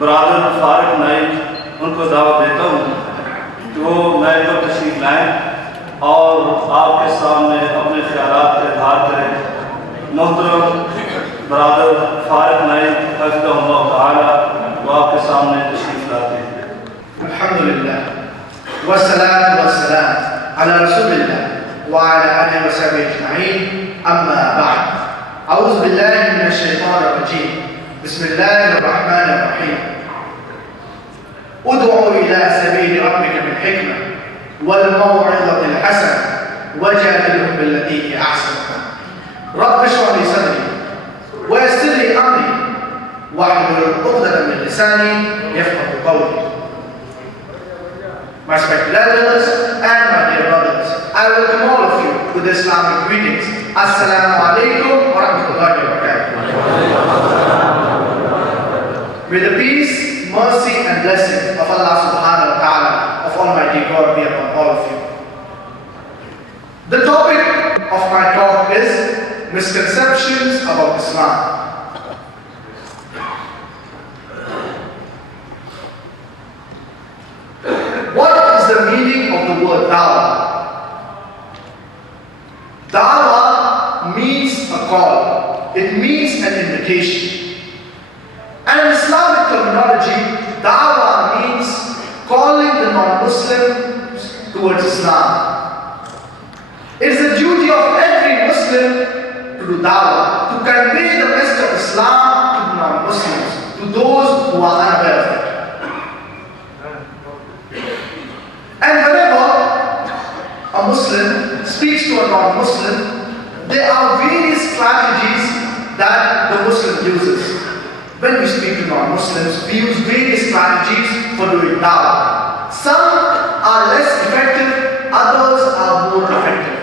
Brother फारिक Naik उनको दावत देता हूँ कि वो नए पर तशरीफ लाएँ और आपके सामने अपने ख्यालात का इज़हार करें। मोहतरम ब्रादर फारिक नाइक हफ़िज़हुल्लाह तआला वो आपके सामने तशरीफ लाते हैं। अल्हम्दुलिल्लाह वस्सलातु वस्सलाम अला रसूलिल्लाह व अला आलिहि व सहबिहि अजमईन अम्मा बअद। अऊज़ु बिल्लाहि मिनश शैतानिर रजीम। बिस्मिल्लाहिर रहमानिर रहीम। उदउ इला सबीलि रब्बिका बिल हिकमह वल मौइज़तिल हसनह वजादिलहुम बिल्लती हिय अहसन। रब्बि इश्रह ली सदरी व यस्सिर ली अमरी वहलुल उक़दतम मिन लिसानी यफ़क़हू क़awli। My respected elders and my dear brothers, I welcome all of you with the Islamic greetings. Assalamu alaikum wa rahmatullahi wa barakatuh. May the peace, mercy and blessing of Allah subhanahu wa ta'ala, of Almighty God be upon all of you. The topic of my talk is misconceptions about Islam. What is the meaning of the word da'wah? Da'wah means a call. It means an invitation. And in Islamic terminology, da'wah means calling the non-Muslims towards Islam. It is the duty of every Muslim to do da'wah, to convey the message of Islam to the non-Muslims, to those who are unaware of it. And whenever a Muslim speaks to a non-Muslim, there are various strategies that the Muslim uses. when we speak to non-Muslims, we use various strategies for doing da'wah. Some are less effective, others are more effective.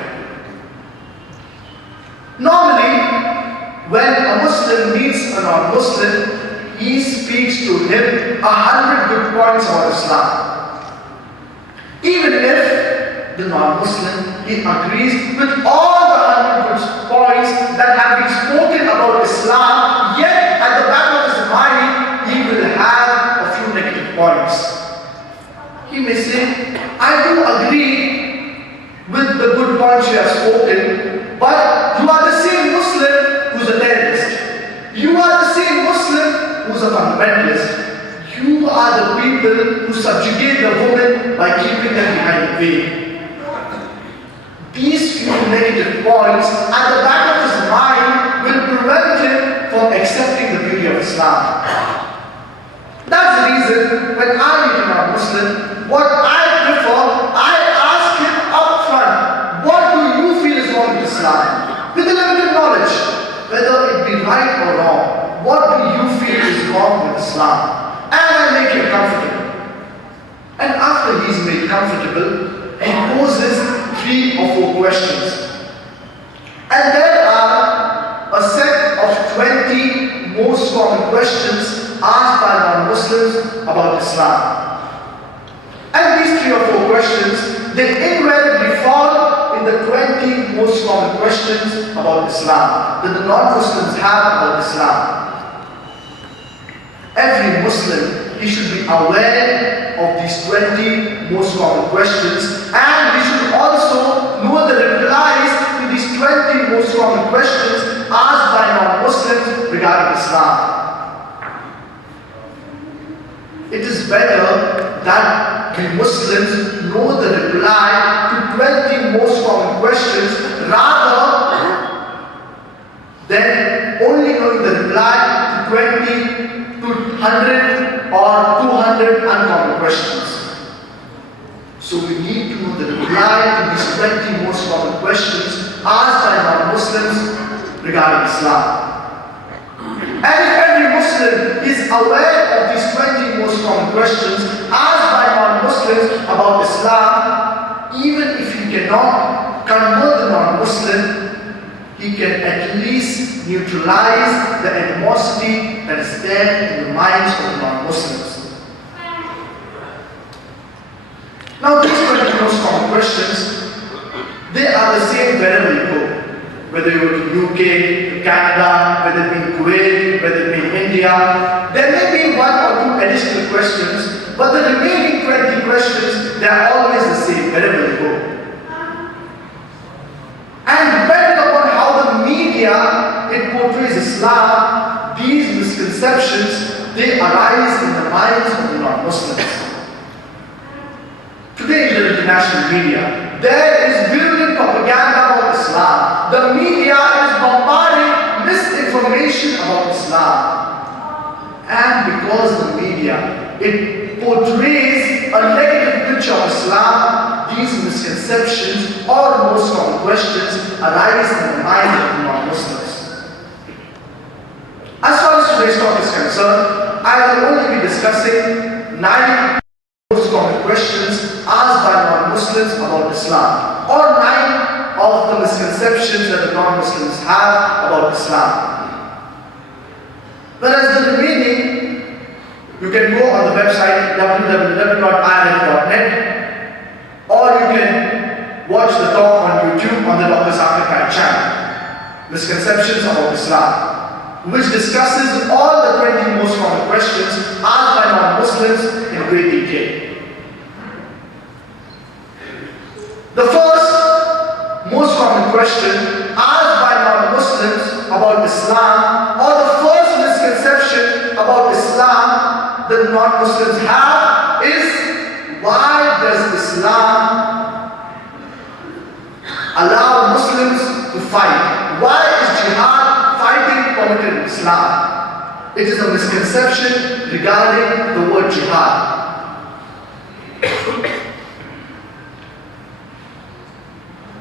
Normally, when a Muslim meets a non-Muslim, he speaks to him 100 good points about Islam. Even if the non-Muslim, he agrees with all the 100 good points that have been spoken about Islam, yet at the back of his mind, he will have a few negative points. He may say, I do agree with the good points you have spoken, but you are the same Muslim who's a terrorist. You are the same Muslim who's a fundamentalist. You are the people who subjugate the woman by keeping them behind the veil. These few negative points at the back of his mind will prevent him from accepting the beauty of Islam. That's the reason when I meet a non-Muslim, what I prefer, I ask him up front, what do you feel is wrong with Islam? With a limited knowledge, whether it be right or wrong, what do you feel is wrong with Islam? And I make him comfortable. And after he's made comfortable, he poses 3 or 4 questions. And there are a set of 20 most common questions asked by non-Muslims about Islam. And these 3 or 4 questions, they invariably fall in the 20 most common questions about Islam that the non-Muslims have about Islam. Every Muslim, he should be aware of these 20 most common questions, and we should also know the replies to these 20 most common questions asked by non-Muslims regarding Islam. It is better that we Muslims know the reply to 20 most common questions rather than only knowing the reply to 20 to 100 or 200 uncommon questions. So we need to know the reply to these 20 most common questions asked by non-Muslims regarding Islam. And if every Muslim is aware of these 20 most common questions asked by non-Muslims about Islam, even if he cannot convert the non-Muslim, he can at least neutralize the animosity that is there in the minds of the non-Muslims. Now these 20 most common questions, they are the same wherever you go. Whether you go to UK, to Canada, whether it be Kuwait, whether it be India, there may be 1 or 2 additional questions, but the remaining 20 questions, they are always the same wherever you go. And depending upon how the media it portrays Islam, these misconceptions, they arise in the minds of the non-Muslims. Today in the international media, there is virulent propaganda about Islam. The media is bombarding misinformation about Islam. And because the media, it portrays a negative picture of Islam, these misconceptions or most common questions arise in the minds of the non-Muslims. As far as today's talk is concerned, I will only be discussing 9 most common questions asked by non-Muslims about Islam, or 9 of the misconceptions that the non-Muslims have about Islam. Whereas the remaining, you can go on the website www.irf.net, or you can watch the talk on YouTube on the Dr. Zakir Khan channel, Misconceptions about Islam, which discusses all the 20 most common questions asked by non-Muslims in great detail. The first most common question asked by non-Muslims about Islam, or the first misconception about Islam that non-Muslims have, is why does Islam allow Muslims to fight? Why is jihad, fighting, permitted in Islam? It is a misconception regarding the word jihad.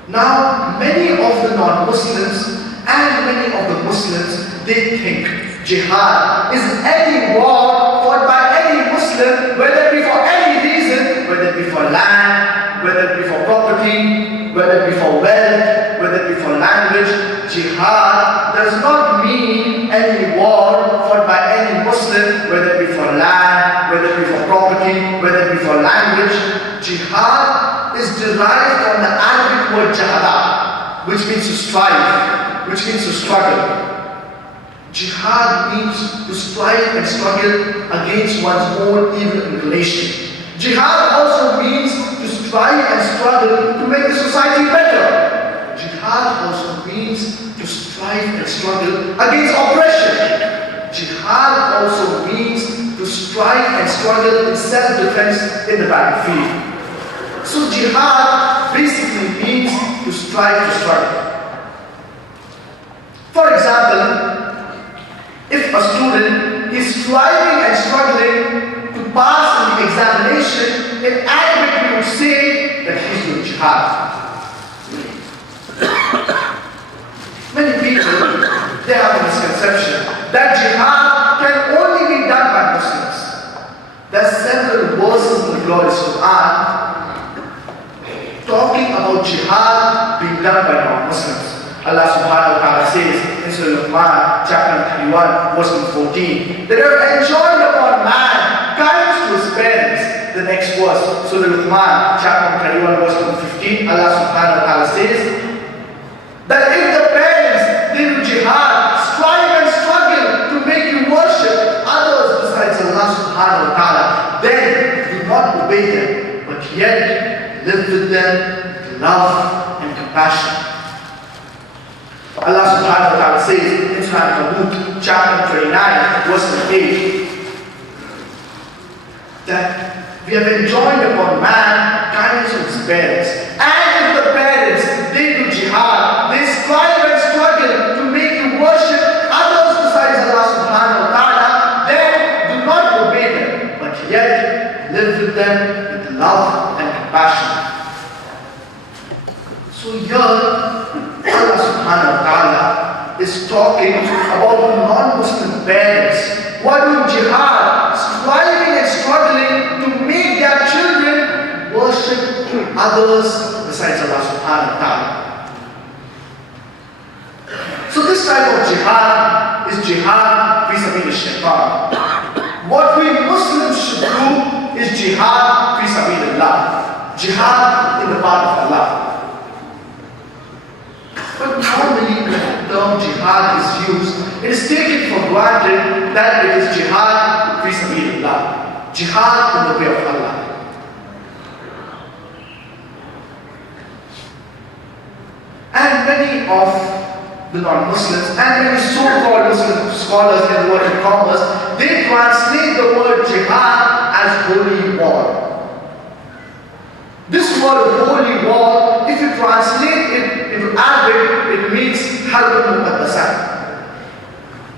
Now, many of the non-Muslims and many of the Muslims, they think Jihad is any war fought by any Muslim, whether it be for any reason, whether it be for land, whether it be for property, whether it be for wealth, whether it be for language. Jihad does not mean any war fought by any Muslim, whether it be for land, whether it be for property, whether it be for language. Jihad is derived from the Arabic word jahada, which means to strive, which means to struggle. Jihad means to strive and struggle against one's own evil inclination. Jihad also means to strive and struggle to make the society better. Jihad also means to strive and struggle against oppression. Jihad also means to strive and struggle in self-defense in the battlefield. So jihad basically means to strive to struggle. For example, if a student is striving and struggling to pass in the examination, in Arabic we would say that he's doing jihad. Many people, they have a misconception that jihad can only be done by Muslims. There are several verses in the glorious Quran talking about jihad being done by non-Muslims. Allah subhanahu wa ta'ala says in Surah Luqman, chapter 31, verse 14, that are enjoined upon man kindness to his parents. The next verse, Surah Luqman, chapter 31, verse 15, Allah subhanahu wa ta'ala says that if the parents did jihad, strive and struggle to make you worship others besides Allah subhanahu wa ta'ala, then do not obey them, but yet live with them with love and compassion. Allah subhanahu wa ta'ala says in Surah Al-Kabut, chapter 29, verse 8, that we have enjoined upon man kindness of his parents. And if the parents, they do jihad, they strive and struggle to make you worship others besides Allah subhanahu wa ta'ala, then do not obey them, but yet live with them with love and compassion. So here, Allah subhanahu wa ta'ala is talking about non-Muslim parents who are doing jihad, striving and struggling to make their children worship others besides Allah subhanahu wa ta'ala. So this type of jihad is jihad fi sabil shaitan. What we Muslims should do is jihad fi sabilillah, jihad in the path of Allah. But normally when the term jihad is used, it is taken for granted that it is jihad fi sabilillah, jihad in the way of Allah. And many of the non-Muslims and many so-called Muslim scholars in the word of commerce, they translate the word jihad as holy war. This word holy war, if you translate it into Arabic, it means Harbul Muqaddasah.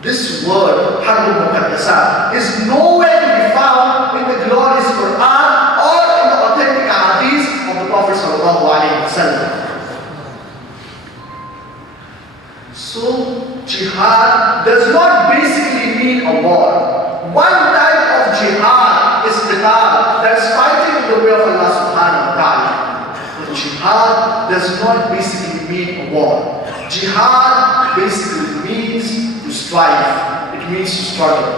This word Harbul Muqaddasah is nowhere to be found in the glorious Quran or in the authentic hadith of the Prophet sallallahu alaihi wasallam. So jihad does not basically mean a war. One type of jihad is qital, that is fighting in the way of Allah subhanahu wa ta'ala. But jihad does not basically mean a war. Jihad basically means to strive. It means to struggle.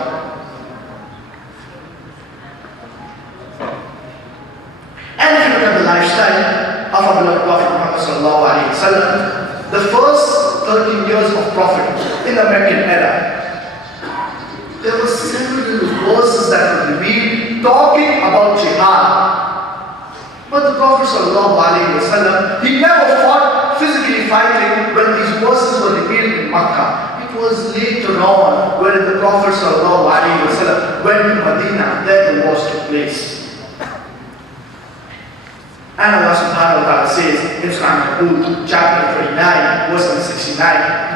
And if you look at the lifestyle of our beloved Prophet Muhammad sallallahu alaihi wasallam, the first 13 years of Prophet in the Meccan era, there were several verses that were revealed talking about jihad. But the Prophet ﷺ, he never fought physically fighting when these verses were revealed in Makkah. It was later on when the Prophet ﷺ went to Medina, there the wars took place. And Allah subhanahu wa ta'ala says in Surah Al-Hud, chapter 29, verse 69,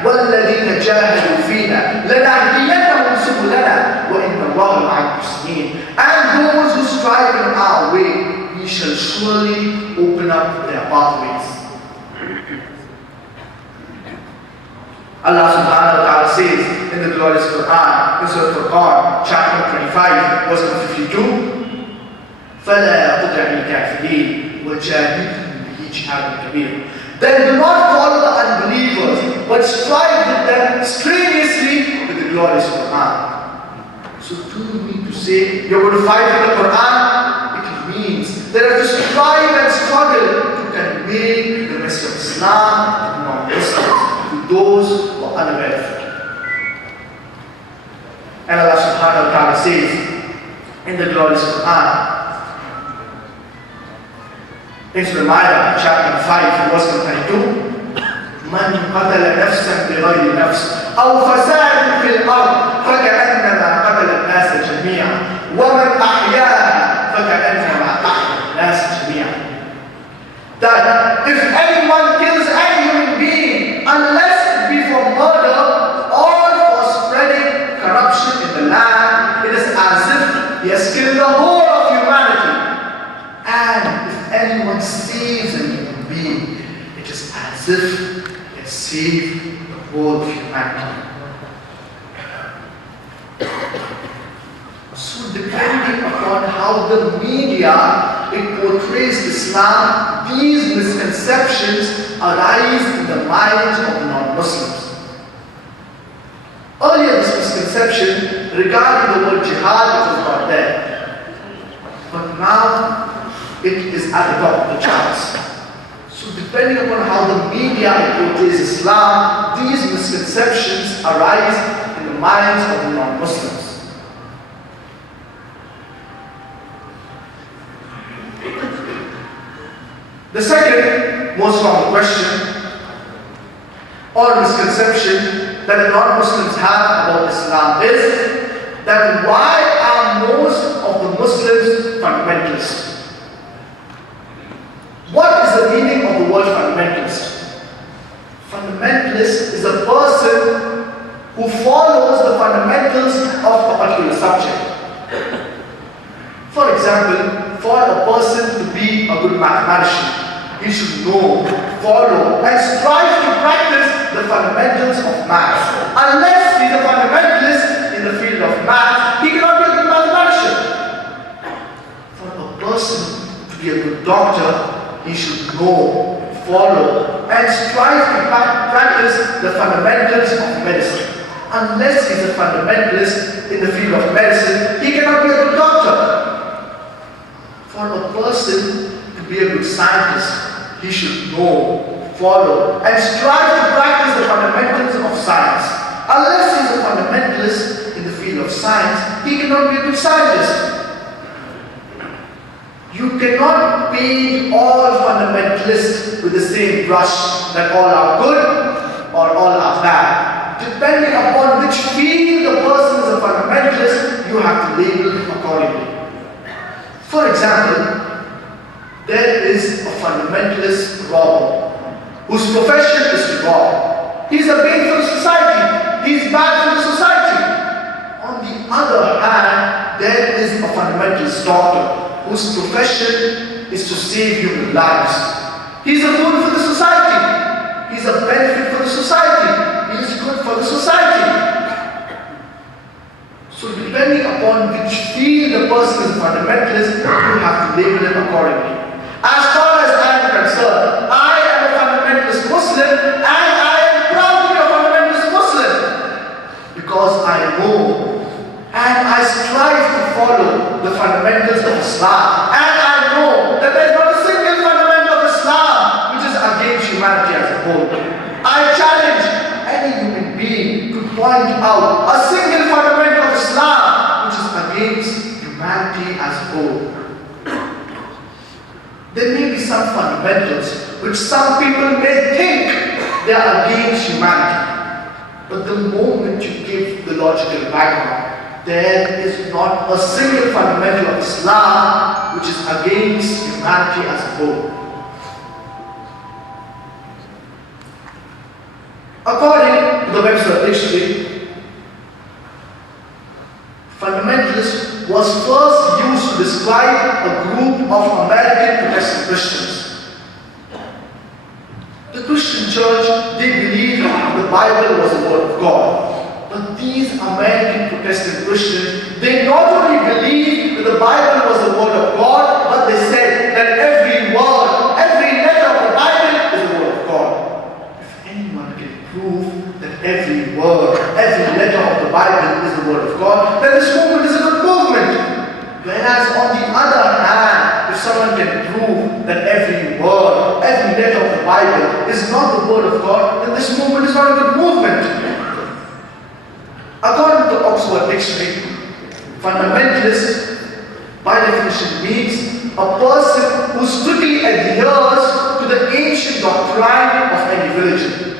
وَالَّذِينَ جَاهَدُوا فِينَا لَنَهْدِيَنَّهُمْ سُبُلَنَا وَإِنَّ اللَّهَ مَعَ الْمُحْسِنِينَ. And those who strive in our way, we shall surely open up their pathways. Allah subhanahu wa ta'ala says in the glorious Quran, in Surah Al-Quran, chapter 25, verse 52. فَلَا تُطِعِ الْكَافِرِينَ وَجَاهِدْهُمْ بِهِ جِهَادًا كَبِيرًا. Then do not follow the unbelievers, but strive with them strenuously with the glorious Quran. So do you mean to say you're going to fight with the Quran? It means that you have to strive and struggle to convey the message of Islam to non-Muslims, to those who are unaware of it. And Allah subhanahu wa ta'ala says in the glorious Quran, in Surah Al-Ma'idah, chapter 5, verse 22, من قتل نفسا بغير نفس أو فساد في الأرض فكأنما قتل الناس جميعا ومن أحياها فكأنما أحيا الناس جميعا. That if anyone kills any human being, unless it be for murder or for spreading corruption in the land, it is as if he has killed the whole of humanity. And if anyone saves a human being, it is as if he has saved the whole of humanity. So depending upon how the media it portrays Islam, these misconceptions arise in the minds of non-Muslims. Earlier this misconception regarding the word jihad was not there. But now it is at the top of the charts. So depending upon how the media portrays Islam, these misconceptions arise in the minds of the non-Muslims. The second most common question or misconception that the non-Muslims have about Islam is that why are most of the Muslims fundamentalists? What is the meaning of the word fundamentalist? Fundamentalist is a person who follows the fundamentals of a particular subject. For example, for a person to be a good mathematician, he should know, follow, and strive to practice the fundamentals of math. Unless he is a fundamentalist in the field of math, he cannot be a good mathematician. For a person to be a good doctor, he should know, follow, and strive to practice the fundamentals of medicine. Unless he is a fundamentalist in the field of medicine, he cannot be a good doctor. For a person to be a good scientist, he should know, follow, and strive to practice the fundamentals of science. Unless he is a fundamentalist in the field of science, he cannot be a good scientist. You cannot paint all fundamentalists with the same brush, that all are good or all are bad. Depending upon which field the person is a fundamentalist, you have to label him accordingly. For example, there is a fundamentalist robber whose profession is to rob. He is a bane for the society. He is bad for the society. On the other hand, there is a fundamentalist doctor whose profession is to save human lives. He is a good for the society. He is a benefit for the society. He is good for the society. So depending upon which field the person is a fundamentalist, you have to label him accordingly. As far as I am concerned, I am a fundamentalist Muslim and I am proud to be a fundamentalist Muslim because I know and I strive to follow the fundamentals of Islam, and I know that there is not a single fundamental of Islam which is against humanity as a whole. I challenge any human being to point out a single fundamental of Islam which is against humanity as a whole. There may be some fundamentals which some people may think they are against humanity, but the moment you give the logical background, there is not a single fundamental of Islam which is against humanity as a whole. According to the Webster Dictionary, fundamentalist was first used to describe a group of American Protestant Christians. The Christian church, they believed the Bible was the word of God. But these American Protestant Christians, they not only believed that the Bible was the word of God, but they said that every word, every letter of the Bible is the word of God. If anyone can prove that every word, every letter of the Bible is the word of God, then this movement is a good movement. Whereas on the other hand, if someone can prove that every word, every letter of the Bible is not the word of God, then this movement is not a good movement. According to Oxford Dictionary, fundamentalist by definition means a person who strictly adheres to the ancient doctrine of any religion.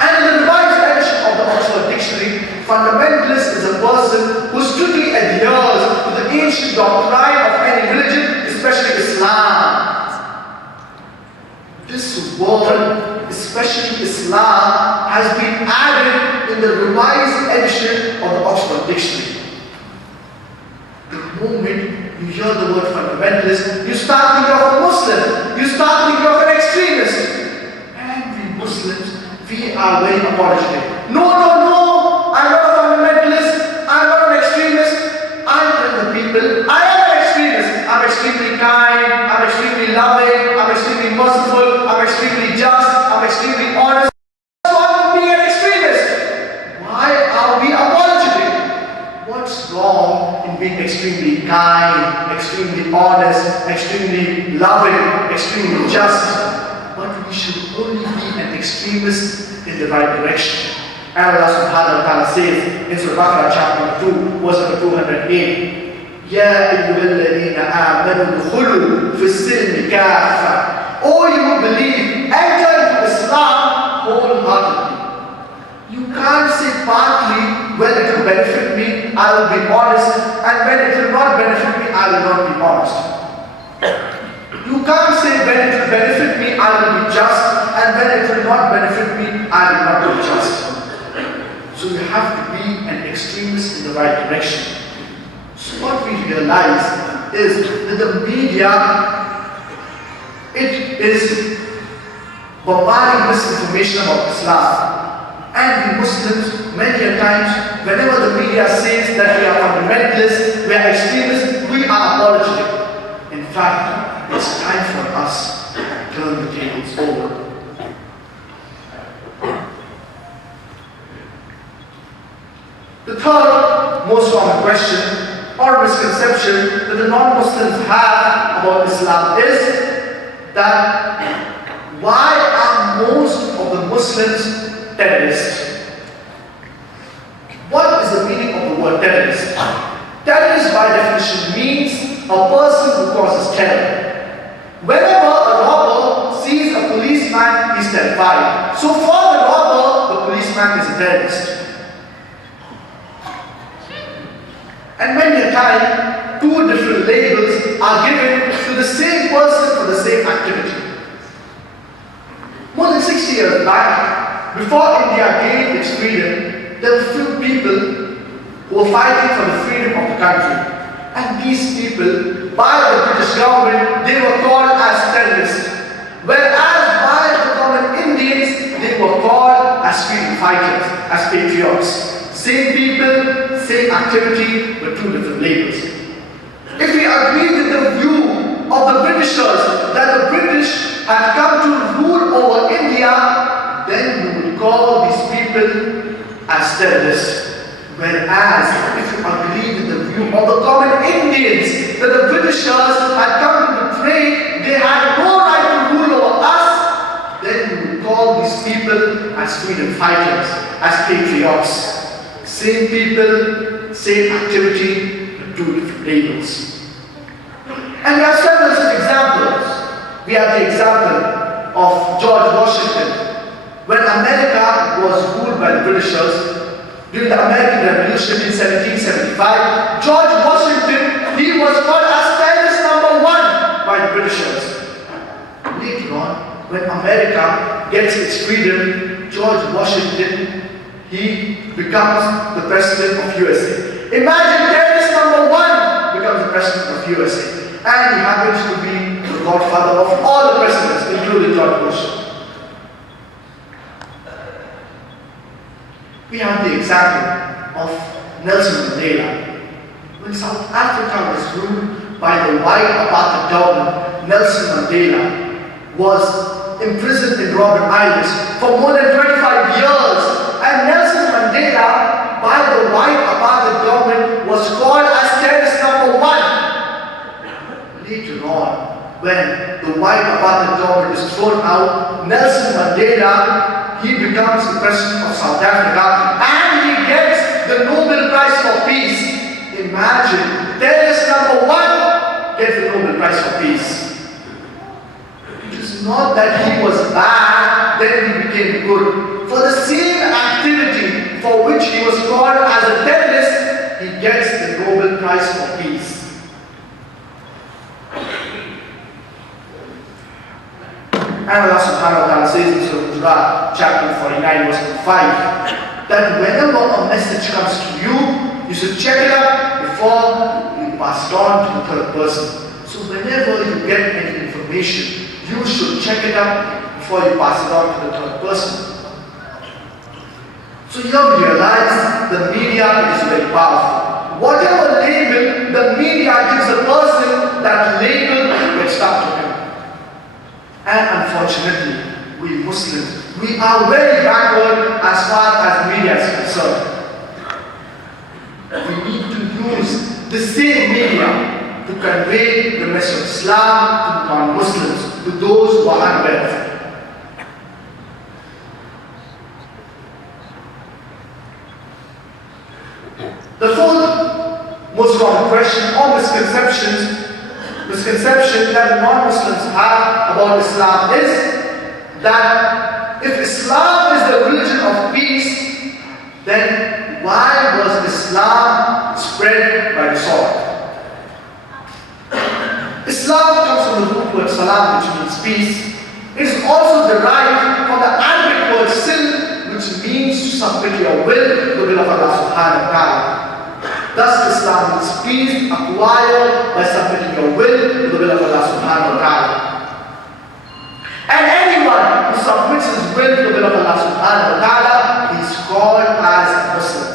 And in the revised edition of the Oxford Dictionary, fundamentalist is a person who strictly adheres to the ancient doctrine of any religion, especially Islam. This word, especially Islam, has been added in the revised edition of the Oxford Dictionary. The moment you hear the word fundamentalist, you start thinking of a Muslim, you start thinking of an extremist. And we Muslims, we are very apologetic. No, I'm not a fundamentalist, I'm not an extremist, I'm one of the people. I am an extremist. I'm extremely kind, I'm extremely loving, I'm extremely merciful, I'm extremely just, I'm extremely honest. So I'm being an extremist. Why are we apologetic? What's wrong in being extremely kind, extremely honest, extremely loving, extremely just? But we should only be an extremist in the right direction. And Allah subhanahu wa ta'ala says in Surah Baqarah chapter 2, verse number 208, Ya ayyuhalladhina amanu dukhulu fi silmi kaffa. Oh, you who believe, enter into Islam wholeheartedly. You can't say partly, well, it will benefit me, I will be honest, and when it will not benefit me, I will not be honest. You can't say when it will benefit me, I will be just, and when it will not benefit me, I will not be just. So you have to be an extremist in the right direction. So what we realize is that the media, it is bombarding misinformation about Islam. And we Muslims, many a times, whenever the media says that we are fundamentalists, we are extremists, we are apologetic. In fact, it's time for us to turn the tables over. The third most common question or misconception that the non-Muslims have about Islam is that why are most of the Muslims terrorists? What is the meaning of the word terrorist? Terrorist by definition means a person who causes terror. Whenever a robber sees a policeman, he is terrified. So for the robber, the policeman is a terrorist. And many a time, two different labels are given to the same person for the same activity. More than 60 years back, before India gained its freedom, there were few people who were fighting for the freedom of the country. And these people, by the British government, they were called as terrorists. Whereas by the common Indians, they were called as freedom fighters, as patriots. Same people, same activity, but two different labels. If we agree with the view of the Britishers that the British had come to rule over India, then we would call these people as terrorists. Whereas, if you agree with the view of the common Indians that the Britishers had come to trade, they had no right to rule over us, then we would call these people as freedom fighters, as patriots. Same people, same activity, but two different labels. And we have several such examples. We have the example of George Washington. When America was ruled by the Britishers, during the American Revolution in 1775, George Washington, he was called as terrorist number 1 by the Britishers. Later on, when America gets its freedom, George Washington, he becomes the president of USA. Imagine terrorist number 1 becomes the president of USA. And he happens to be the godfather of all the presidents, including George Bush. We have the example of Nelson Mandela. When South Africa was ruled by the white apartheid government, Nelson Mandela was imprisoned in Robben Island for more than 25 years. And Nelson Mandela, by the white apartheid government, was called as terrorist number 1. Later on, when the white apartheid government is thrown out, Nelson Mandela, he becomes the president of South Africa and he gets the Nobel Prize for Peace. Imagine, terrorist number 1 gets the Nobel Prize for Peace. It is not that he was bad, then he became good. For the same activity for which he was called as a terrorist, he gets the Nobel Prize for Peace. And Allah subhanahu wa ta'ala says in Surah Al-Hujurat, chapter 49, verse 5, that whenever a message comes to you, you should check it out before you pass it on to the third person. So whenever you get any information, you should check it out before you pass it on to the third person. So you have realized the media is very powerful. Whatever label the media gives a person, that label gets stuck to him. And unfortunately, we Muslims, we are very backward as far as media is concerned. We need to use the same media to convey the message of Islam to non-Muslims, to those who are unaware of it. The fourth most common question or misconception that non-Muslims have about Islam is that if Islam is the religion of peace, then why was Islam spread by the sword? Islam comes from the root word salam, which means peace. It is also derived from the Arabic word silm, which means to submit your will to the will of Allah subhanahu wa ta'ala. Thus, Islam is peace acquired by submitting your will to the will of Allah subhanahu wa ta'ala. And anyone who submits his will to the will of Allah subhanahu wa ta'ala is called as a Muslim.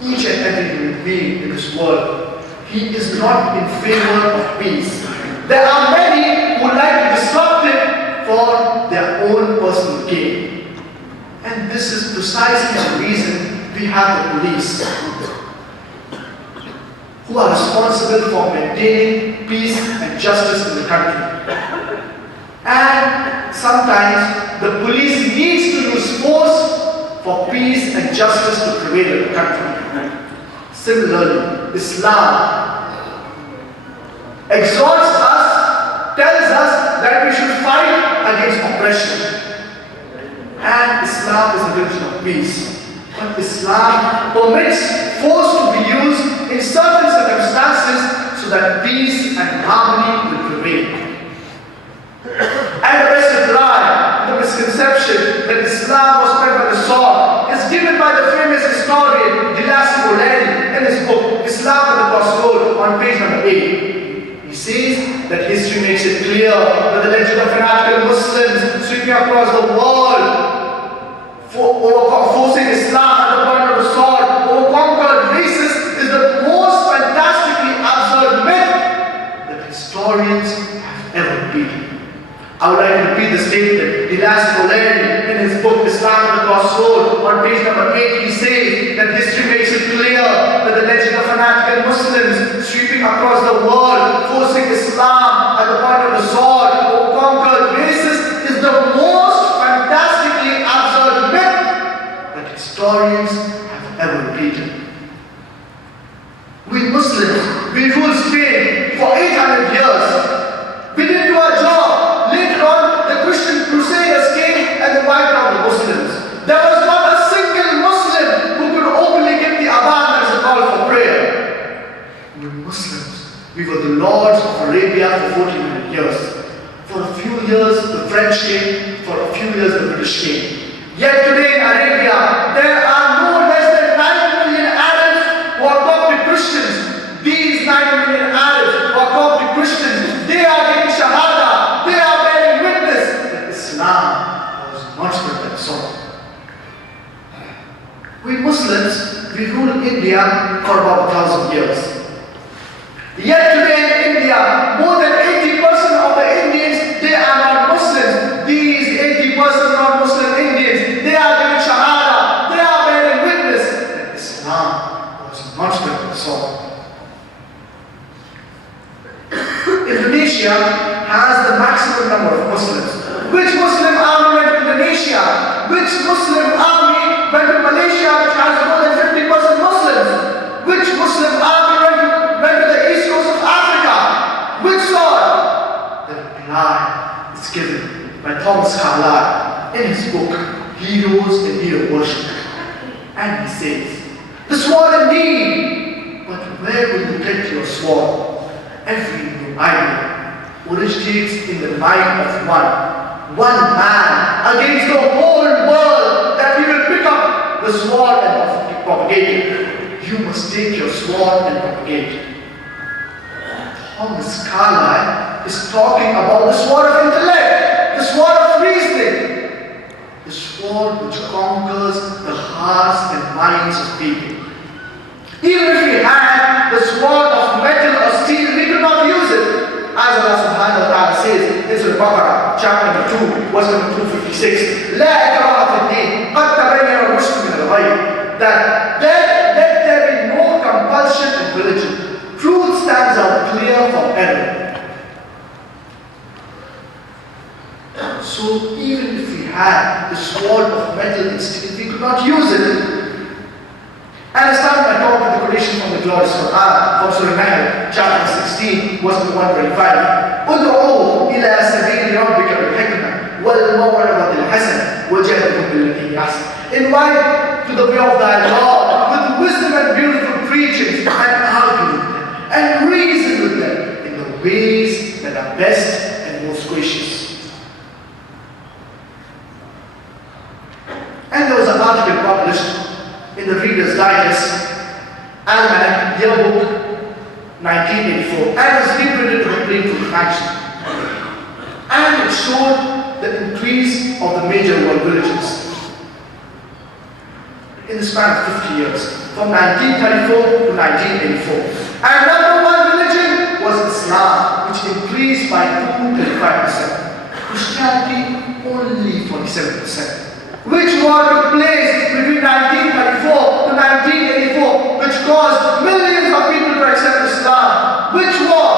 Each and every human being in this world, he is not in favor of peace. There are many who like to disrupt it for their own personal gain. And this is precisely the reason we have the police, who are responsible for maintaining peace and justice in the country. And sometimes the police needs to use force for peace and justice to prevail in the country. Similarly, Islam exhorts us, tells us that we should fight against oppression. And Islam is a religion of peace. But Islam permits force to be used in certain circumstances so that peace and harmony will prevail. And the best reply, the misconception that Islam was spread by the sword is given by the famous historian Dilas Molleni in his book Islam at the Crossroad on page number 8. He says that history makes it clear that the legend of fanatical Muslims sweeping across the world forcing Islam at the point of the sword over conquered races is the most fantastically absurd myth that historians have ever repeated. I would like to repeat the statement. Dilas Molleni in his book Islam at the Crossroad on page number 8, he says that history makes it clear that the legend of fanatical Muslims sweeping across the world forcing Islam at the point of the sword over conquered races is the most fantastically absurd myth that historians have ever repeated. We Muslims, we ruled Spain for 800 years. We didn't do our job. Later on, the Christian Crusaders came and they wiped out the Muslims. There was not a single Muslim who could openly give the adhan as a call for prayer. We Muslims, we were the lords of Arabia for 1400 years. For a few years, the French came. For a few years, the British came. Yet today in Arabia, there are no less than 9 million Arabs who are Coptic Christians. These 9 million Arabs who are Coptic Christians, We Muslims, we ruled India for about 1,000 years. Yet today in India, more than 80% of the Indians, they are not Muslims. These 80% non-Muslim Indians, they are giving Shahada, they are bearing witness that Islam was not the sword. Indonesia has the maximum number of Muslims. Which Muslim army went to Indonesia? Which Muslim army went to Malaysia, which has more than 50% Muslims? Which Muslim army went to the east coast of Africa? Which sword? The reply is given by Thomas Carlyle in his book, Heroes and Hero Worship. And he says, the sword indeed, but where will you get your sword? Every new idea originates in the mind of one man against the whole world, that he will pick up the sword and propagate it. You must take your sword and propagate it. Thomas Carlyle is talking about the sword of intellect, the sword of reasoning, the sword which conquers the hearts and minds of people. Even if we had the sword of metal or steel, we could not use it. As Allah subhanahu wa ta'ala says in Surah Baqarah, chapter number 2, verse number 256, لا إكراه في الدين قد تبين الرشد من الغي, that let there be no compulsion in religion. Truth stands out clear from error. So even if we had the sword of metal and steel, we could not use it. And I start my talk with the quotation from the glorious Quran, from Surah Nahl, chapter 16, verse 125. ادعوا إلى سبيل ربك بالحكمة والموعظة الحسنة وجاهدهم بالتي هي أحسن. Invite to the way of thy Lord with wisdom and beautiful preachings, and argue with them and reason with them in the ways that are best and most gracious. And there was an article published in the Reader's Digest, Almanac, Yearbook, 1984, and it was reprinted in the Plainfield Action. And it showed the increase of the major world religions in the span of 50 years, from 1934 to 1984. And number one religion was Islam, which increased by 235%. Christianity only 47%. Which war took place between 1934 to 1984, which caused millions of people to accept Islam? Which war?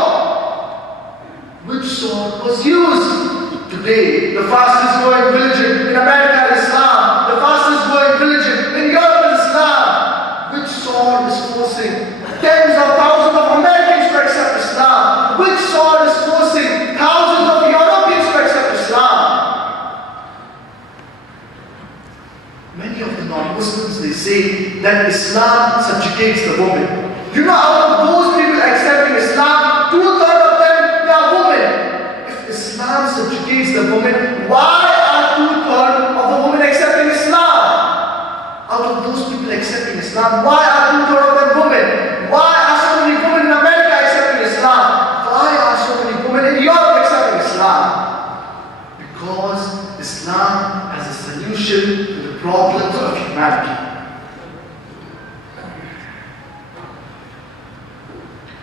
Which sword was used? Today, the fastest growing religion in America is Islam. The fastest growing religion in Europe is Islam. Which sword is forcing tens of thousands of Americans to accept Islam? Which sword is forcing thousands of Europeans to accept Islam? Many of the non-Muslims, they say that Islam subjugates the woman. You know, out of those people accepting Islam, 2/3 of them, they are women. If Islam subjugates the woman, why are 2/3 of the women accepting Islam? Out of those people accepting Islam, why are 2/3 of them women? Why are so many women in America accepting Islam? Why are so many women in Europe accepting Islam? Because Islam has a solution to the problems of humanity.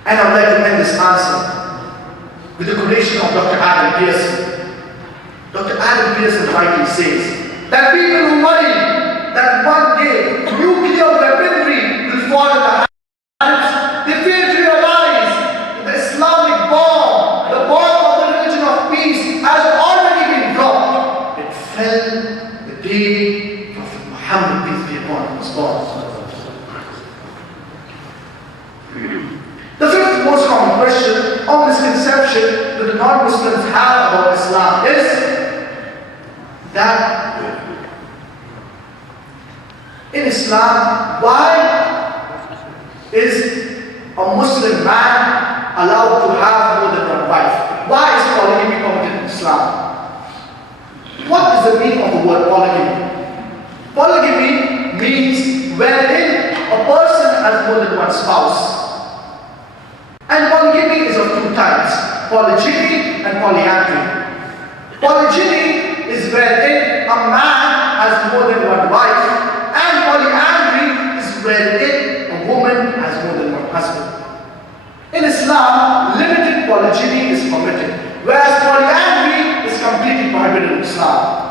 And I'd like to end this answer with the quotation of Dr. Adam Pearson. Dr. Adam Pearson rightly says that people who worry that one day nuclear weaponry will fall in the hands, they fail to realize that the Islamic bomb, the bomb of the religion of peace, has already been dropped. It fell the day Prophet Muhammad, peace be upon him, was born. The fifth most common question or misconception that the non-Muslims have about Islam is that in Islam, why is a Muslim man allowed to have more than one wife? Why is polygamy permitted in Islam? What is the meaning of the word polygamy? Polygamy means wherein a person has more than one spouse. And polygamy is of two types, polygyny and polyandry. Polygyny is wherein a man has more than one wife, and polyandry Islam, limited polygyny is permitted, whereas polyandry is completely prohibited in Islam.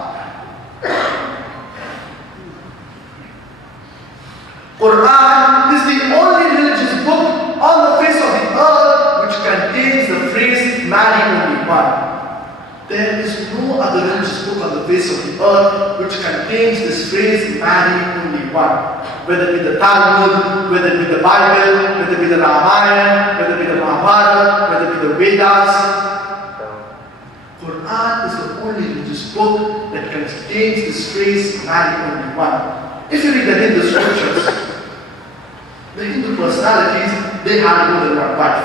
Quran is the only religious book on the face of the earth which contains the phrase marry only one. There is no other religious book on the face of the earth which contains this phrase marry only one. Whether it be the Talmud, whether it be the Bible, whether it be the Ramayana, whether it be the Mahabharata, whether it be the Vedas. Quran is the only religious book that contains this phrase marry only one. If you read the Hindu scriptures, the Hindu personalities, they had more than one wife.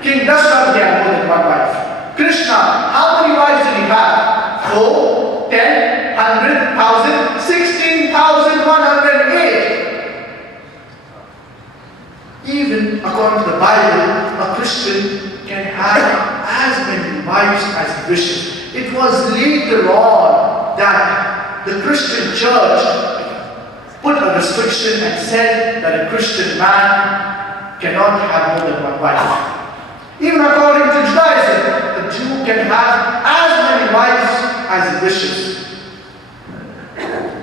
King Dashrath, he had more than one wife. Krishna, how many wives did he have? 4, 10, 100, 1,000, 16,108. Even according to the Bible, a Christian can have as many wives as he wishes. It was later on that the Christian church put a restriction and said that a Christian man cannot have more than one wife. Even according to Judaism, a Jew can have as many wives as he wishes.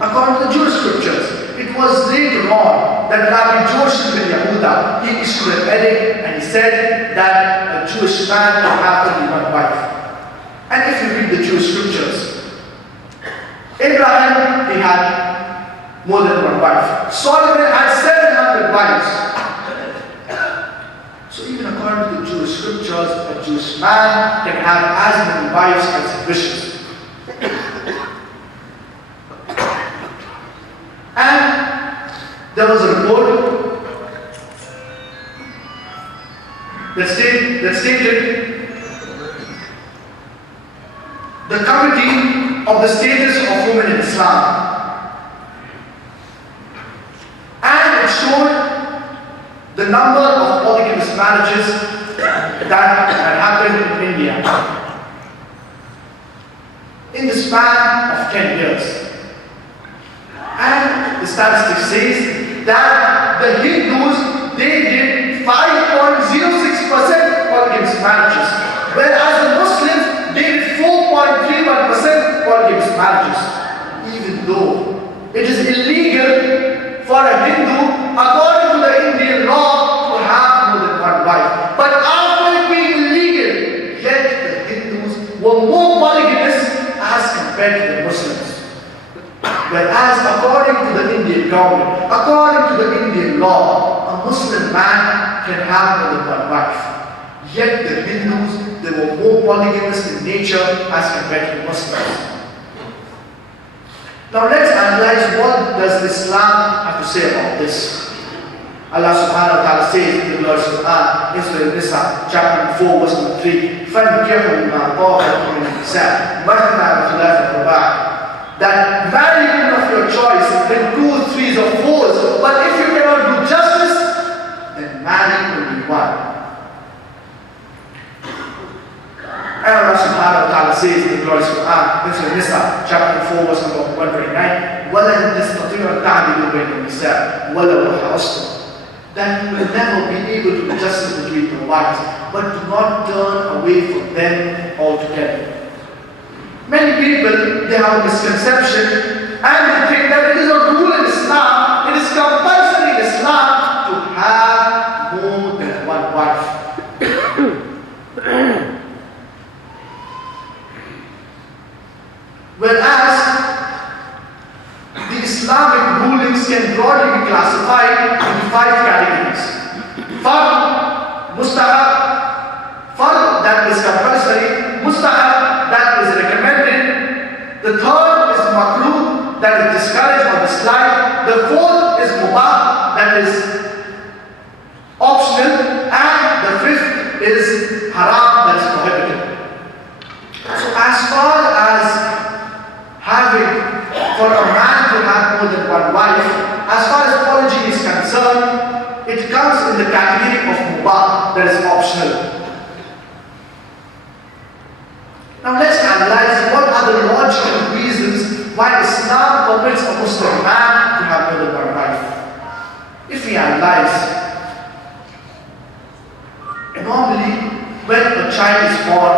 According to the Jewish scriptures, it was later on that Rabbi Joshua ben Yehuda, he issued an edict and he said that a Jewish man can have only one wife. And if you read the Jewish scriptures, Abraham, he had more than one wife. Solomon had 700 wives. So even according to the Jewish scriptures, a Jewish man can have as many wives as he wishes. And there was a report that stated the Committee of the Status of Women in Islam, and it showed the number of polygamous marriages that had happened in India in the span of 10 years. And the statistics says that the Hindus, they did 5.06% polygamous marriages, whereas the Muslims did 4.31% polygamous marriages, even though it is illegal for a Hindu, according to the Indian law, to have more than one wife. But after it being illegal, yet the Hindus were more polygamous as compared to the Muslims. Whereas according to the Indian government, according to the Indian law, a Muslim man can have more than one wife. Yet the Hindus, they were more polygamous in nature as compared to the Muslims. Now let's analyze what does Islam have to say about this. Allah subhanahu wa ta'ala says in the Lord's Quran, in Surah An-Nisa, chapter 4, verse number 3, فَانْكِحُوا مَا طَابَ لَكُم مِّنَ النِّسَاءِ مَثْنَىٰ وَثُلَاثَ وَرُبَاعَ. That marry women of your choice in 2, 3s or 4s, but if you cannot do justice, then marry only one. And Allah subhanahu wa ta'ala says in the glorious Quran, in Surah An-Nisa, chapter 4, verse number 129, وَلَن تَسْتَطِيعُوا تَعْدِلُوا بَيْنَ النِّسَاءِ وَلَوْ حَرَصْتُمْ. That you will never be able to do justice between the wives, but do not turn away from them altogether. Many people, they have a misconception and they think that it is a rule in Islam, it is compulsory in Islam to have more than one wife. Whereas the Islamic rulings can broadly be classified into 5 categories. Fard, mustahab, fard that is compulsory, mustahab that is recommended. The third is makruh that is discouraged or disliked. The fourth is mubah that is optional, and the fifth is haram that is prohibited. So as far as for a man to have more than one wife, as far as polygyny is concerned, it comes in the category of mubah, that is optional. Now let's analyze what are the logical reasons why Islam permits a Muslim man to have more than one wife. If we analyze, normally child is born,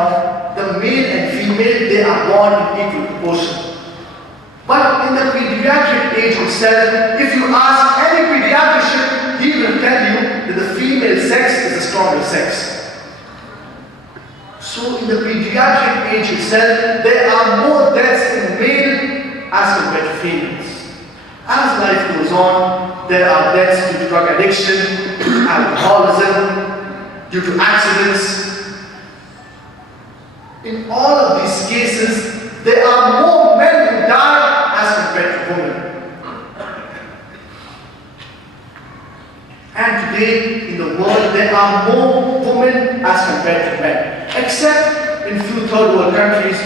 the male and female, they are born in equal proportion. But in the pediatric age itself, if you ask any pediatrician, he will tell you that the female sex is the stronger sex. So in the pediatric age itself, there are more deaths in male as compared to females. As life goes on, there are deaths due to drug addiction, due to alcoholism, due to accidents. In all of these cases, there are more men who die as compared to women. And today in the world, there are more women as compared to men, except in few third world countries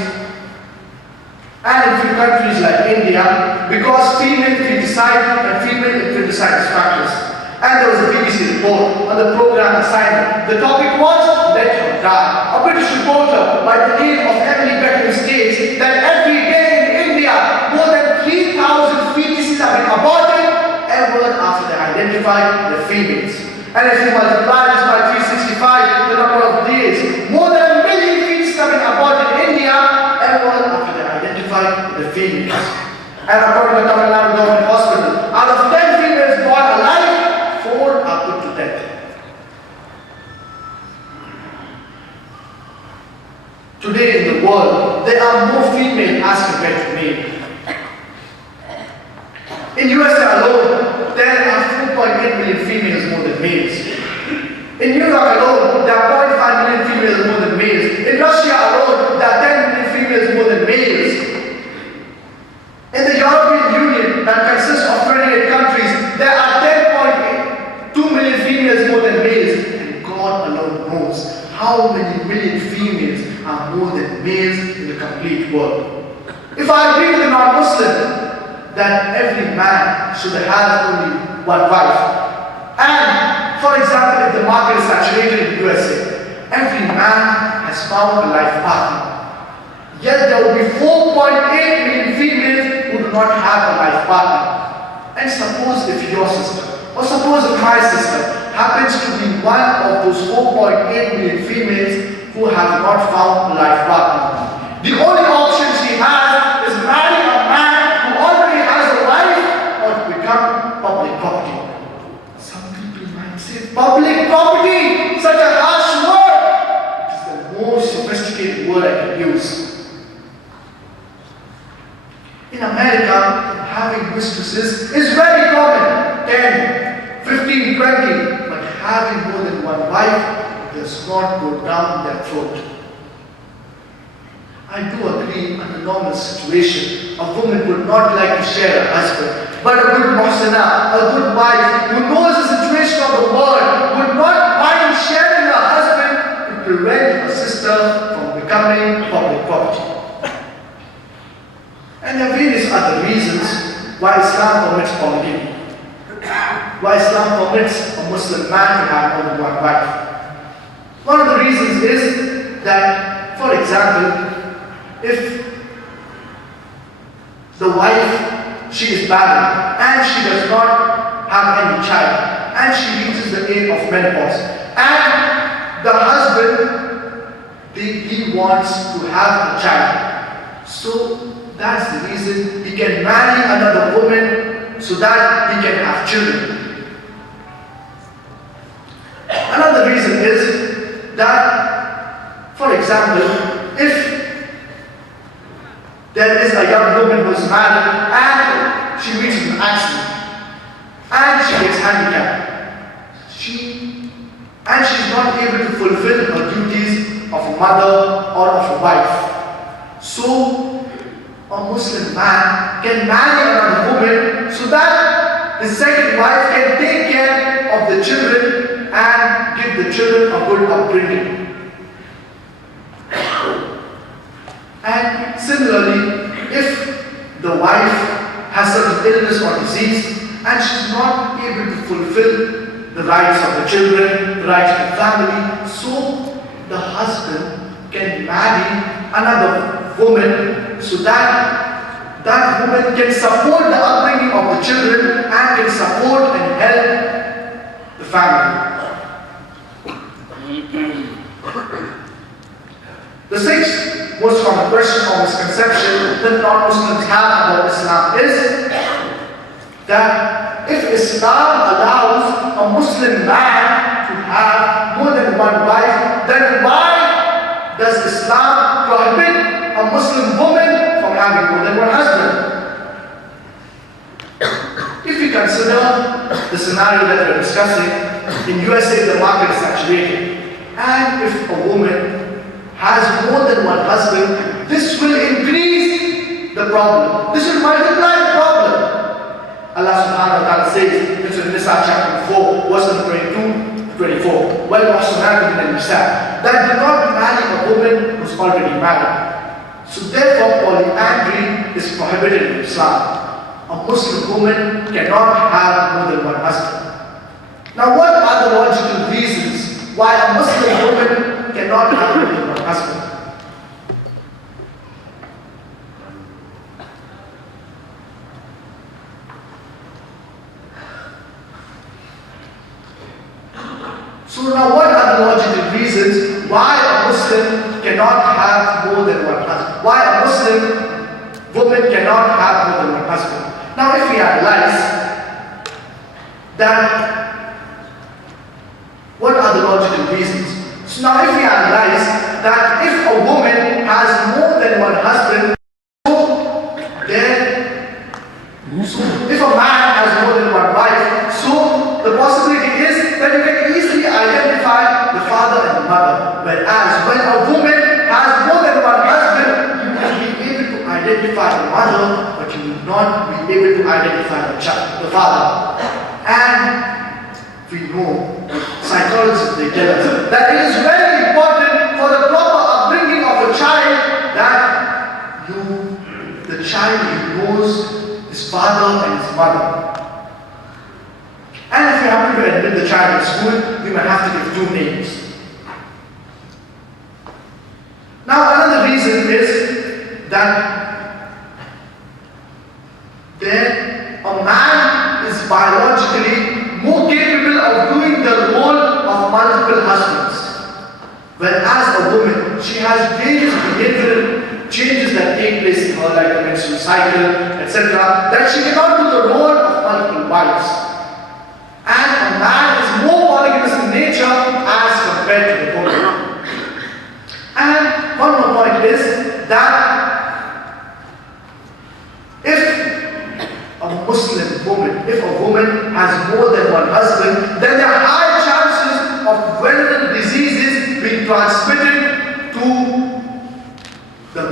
and in few countries like India, because female infanticide and female infanticide is practiced. And there was a BBC report on the program assignment. The topic was, let her die. A British reporter by the name of Emily Beckham states that every day in India, more than 3,000 fetuses have been aborted ever after they identify the females. And if you multiply this by 365, the number of days, more than 1 million fetuses have been aborted in India ever after they identify the females. And according to the Tamil Nadu Government Hospital, out of 10 females born alive, 4 are put to death. Today in the world, there are more female as compared to male. In USA alone, there are 4.8 million females more than males. In New York alone, there are 0.5 million females more than males. In Russia alone, there are 10 million females more than males. In the European Union, that consists of 28 countries, there are 10.2 million females more than males. And God alone knows how many million females are more than males in the complete world. If I agree with the non-Muslim that every man should have only one wife, and for example, if the market is saturated in the USA, every man has found a life partner, yet there will be 4.8 million females who do not have a life partner. And suppose if your sister, or suppose if my sister, happens to be one of those 4.8 million females who have not found a life partner, the only option she has is marry a man who already has a wife, or to become public property. Some people might say, public property, such a harsh word. It is the most sophisticated word I can use. In America, having mistresses is very common, 10, 15, 20, but having more than one wife does not go down their throat. I do agree, under normal situation, a woman would not like to share a husband, but a good muhsina, a good wife who knows the situation of the world would not mind sharing her husband to prevent her sister from becoming public property. And there are various other reasons why Islam permits polygamy, why Islam permits a Muslim man to have more than one wife. One of the reasons is that, for example, if the wife, she is barren and she does not have any child and she reaches the age of menopause, and the husband, he wants to have a child, so that's the reason he can marry another woman so that he can have children. Another reason is that, for example, if there is a young woman who is married and she reaches an accident and she gets handicapped, and she's not able to fulfill her duties of a mother or of a wife. So a Muslim man can marry another woman so that his second wife can take care of the children and give the children a good upbringing. And similarly, if the wife has certain illness or disease and she's not able to fulfill the rights of the children, the rights of the family, so the husband can marry another woman so that that woman can support the upbringing of the children and can support and help the family. The sixth most common question or misconception that non-Muslims have about Islam is that if Islam allows a Muslim man to have more than one wife, then why does Islam prohibit a Muslim woman from having more than one husband? If we consider the scenario that we're discussing, in USA the market is saturated, and if a woman has more than one husband, this will increase the problem. This will multiply the problem. Allah subhanahu wa ta'ala says, it's in Nisa chapter 4, verse number 22 to 24. Well, that do not marry a woman who's already married. So therefore, polyandry is prohibited in Islam. A Muslim woman cannot have more than one husband. Now, what are the logical reasons why a Muslim woman cannot have more than one husband? So now, what are the logical reasons why a Muslim cannot have more than one husband? Why a Muslim woman cannot have more than one husband? Now, if we analyze that, what are the logical reasons? So now, if we analyze that if a woman has more than one husband, so if a man has more than one wife, so the possibility is that you can easily identify the father and the mother. Whereas when a woman has more than one husband, you will be able to identify the mother, but you will not be able to identify the child, the father. And we know, psychologists, they tell us that it is very important for the proper upbringing of a child that the child knows his father and his mother. And if you happen to admit the child in school, you may have to give two names. Now, another reason is that a man is biologically more capable of doing the role of multiple husbands. Whereas a woman, she has various behavioral changes that take place in her, like the menstrual cycle, etc., that she cannot do the role of multiple wives. And a man is more polygamous in nature as compared to the woman. And one more point is that if a woman has more than one husband, then there are high chances of venereal diseases being transmitted to the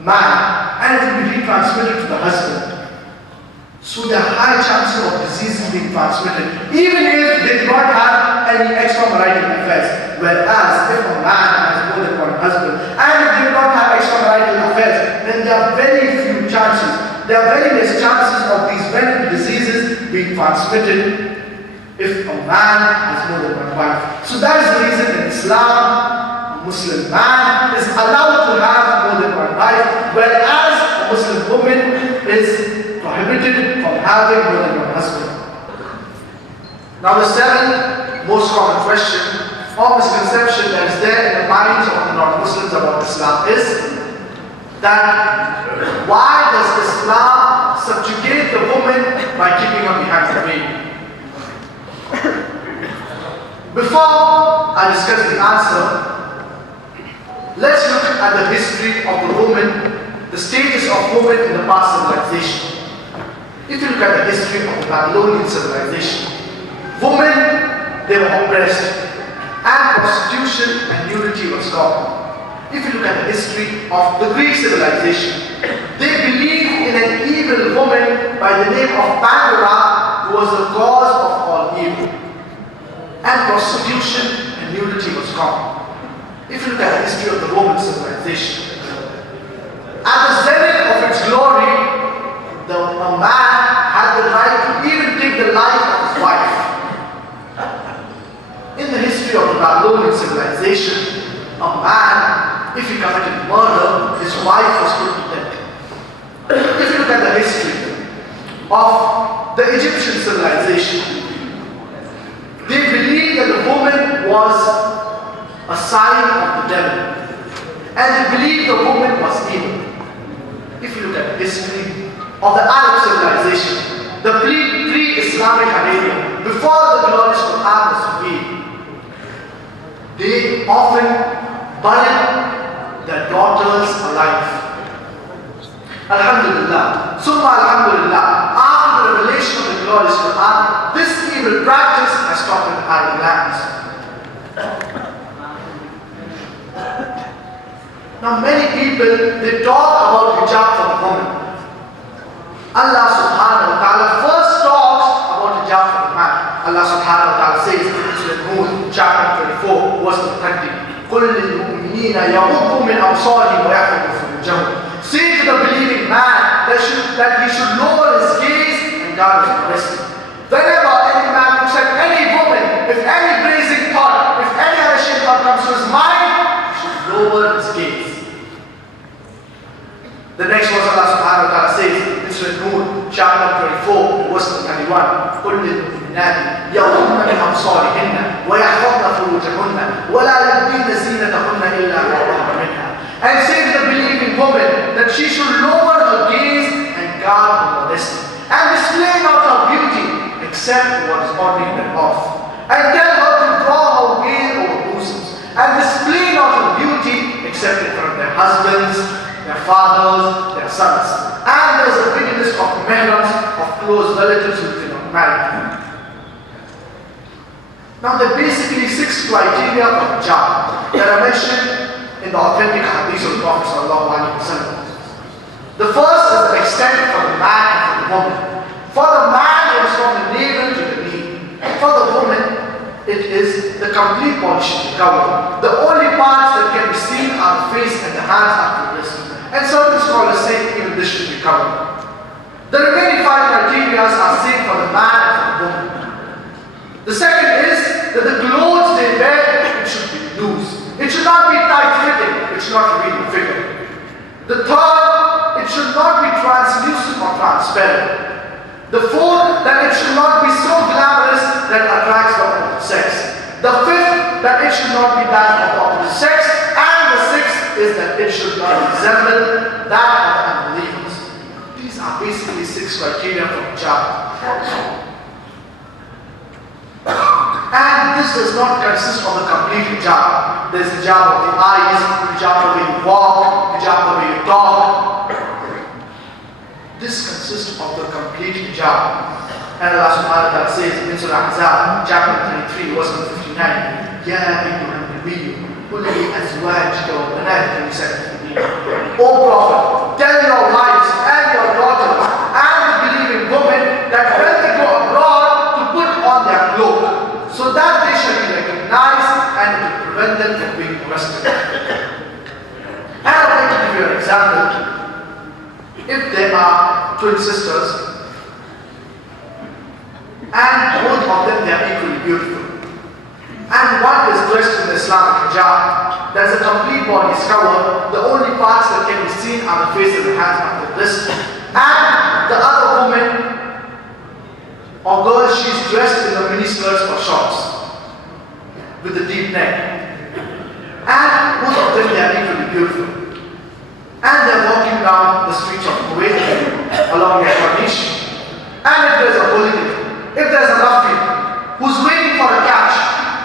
man, and it will be transmitted to the husband. So there are high chances of diseases being transmitted, even if they do not have any extramarital affairs. Whereas if a man has more than one husband, and if they do not have extramarital affairs, then there are very few chances. There are very less chances of these venereal diseases being transmitted if a man has more than one wife. So that is the reason in Islam, a Muslim man is allowed to have more than one wife, whereas a Muslim woman is prohibited from having more than one husband. Now, the seventh most common question or misconception that is there in the minds of the non-Muslims about Islam is that why does Islam subjugate the woman by keeping her behind the veil? Before I discuss the answer, let's look at the history of the woman, the status of women in the past civilization. If you look at the history of the Babylonian civilization, women, they were oppressed, and prostitution and nudity was common. If you look at the history of the Greek civilization, they believed in an evil woman by the name of Pandora, who was the cause of all evil. And prostitution and nudity was common. If you look at the history of the Roman civilization, at the zenith of its glory, a man had the right to even take the life of his wife. In the history of the Babylonian civilization, a man, if he committed murder, his wife was put to death. If you look at the history of the Egyptian civilization, they believed that the woman was a sign of the devil. and they believed the woman was evil. If you look at the history of the Arab civilization, the pre-Islamic Arabia, before the glorious Quran was revealed, they often buried their daughters alive. Alhamdulillah, Summa Alhamdulillah, after the revelation of the glorious Quran, this evil practice has stopped in Arab lands. Now many people, they talk about hijab for the woman. Allah subhanahu wa ta'ala first talks about hijab for the man. Allah subhanahu wa ta'ala says in Surah Hud, chapter 24, verse 30, قُلْ لِلْمُؤْمِنِينَ يَغُضُّوا مِنْ أَبْصَارِهِمْ وَيَحْفَظُوا فُرُوجَهُمْ. Say to the believing man that he should lower his gaze and guard his modesty. Whenever any man looks at any woman, if any blazing thought, if any arising thought comes to his mind, he should lower his gaze. The next verse Allah subhanahu wa ta'ala says in Surah Hud, chapter 24, verse 31, قُلْ لِلْمُؤْمِنَاتِ يَغْضُضْنَ مِنْ أَبْصَارِهِنَّ وَيَحْفَظْنَ فُرُوجَهُنَّ وَلَا يُبْدِينَ زِينَتَهُنَّ إِلَّا مَا ظَهَرَ مِنْهَا. And say to the believing woman that she should lower her gaze and guard her modesty and display not her beauty except what is ordained thereof. And tell her to draw her veil over bosoms and display not her beauty except in front of their husbands, their fathers, their sons. And there is a big list of mahrams, of close relatives who cannot marry. Now there are basically 6 criteria for hijab that are mentioned in the authentic hadith of the Prophet ﷺ. The first is the extent for the man and for the woman. For the man, it is from the navel to the knee. For the woman, it is the complete body should be covered. The only parts that can be seen are the face and the hands after the wrist. And certain scholars say even this should be covered. The remaining 5 criteria are same for the man and for the woman. The second is that the clothes they wear, it should be loose. It should not be tight-fitting. It should not reveal the figure. The third, it should not be translucent or transparent. The fourth, that it should not be so glamorous that it attracts the opposite sex. The fifth, that it should not be that of the opposite sex. And the sixth is that it should not resemble that of the unbelievers. These are basically 6 criteria for hijab. And this does not consist of the complete hijab. There is hijab of the eyes, hijab of the way you walk, hijab of the way you talk. This consists of the complete hijab. And Allah subhanahu wa ta'ala says in Surah Ahzab, chapter 33, verse 59, يَا أَيُّهَا النَّبِيُّ قُلْ لِأَزْوَاجِكَ وَبَنَاتِكَ نِسَاءِ الْمُؤْمِنِينَ. O Prophet, tell your wives and your daughters and the believing women that when they go abroad to put on their cloak, so that they shall be recognized and it will prevent them from being molested. And I'd like to give you an example. If there are twin sisters and both of them they are equally beautiful, and one is dressed in the Islamic hijab, there is a complete body is covered, the only parts that can be seen are the face and the hands and the wrist, and the other woman or girl, she is dressed in the miniskirts or shorts with the deep neck, and both of them they are equally beautiful, and they are walking down the streets of Kuwait along the Corniche. And if there is a hooligan, if there is a ruffian who's waiting for a catch,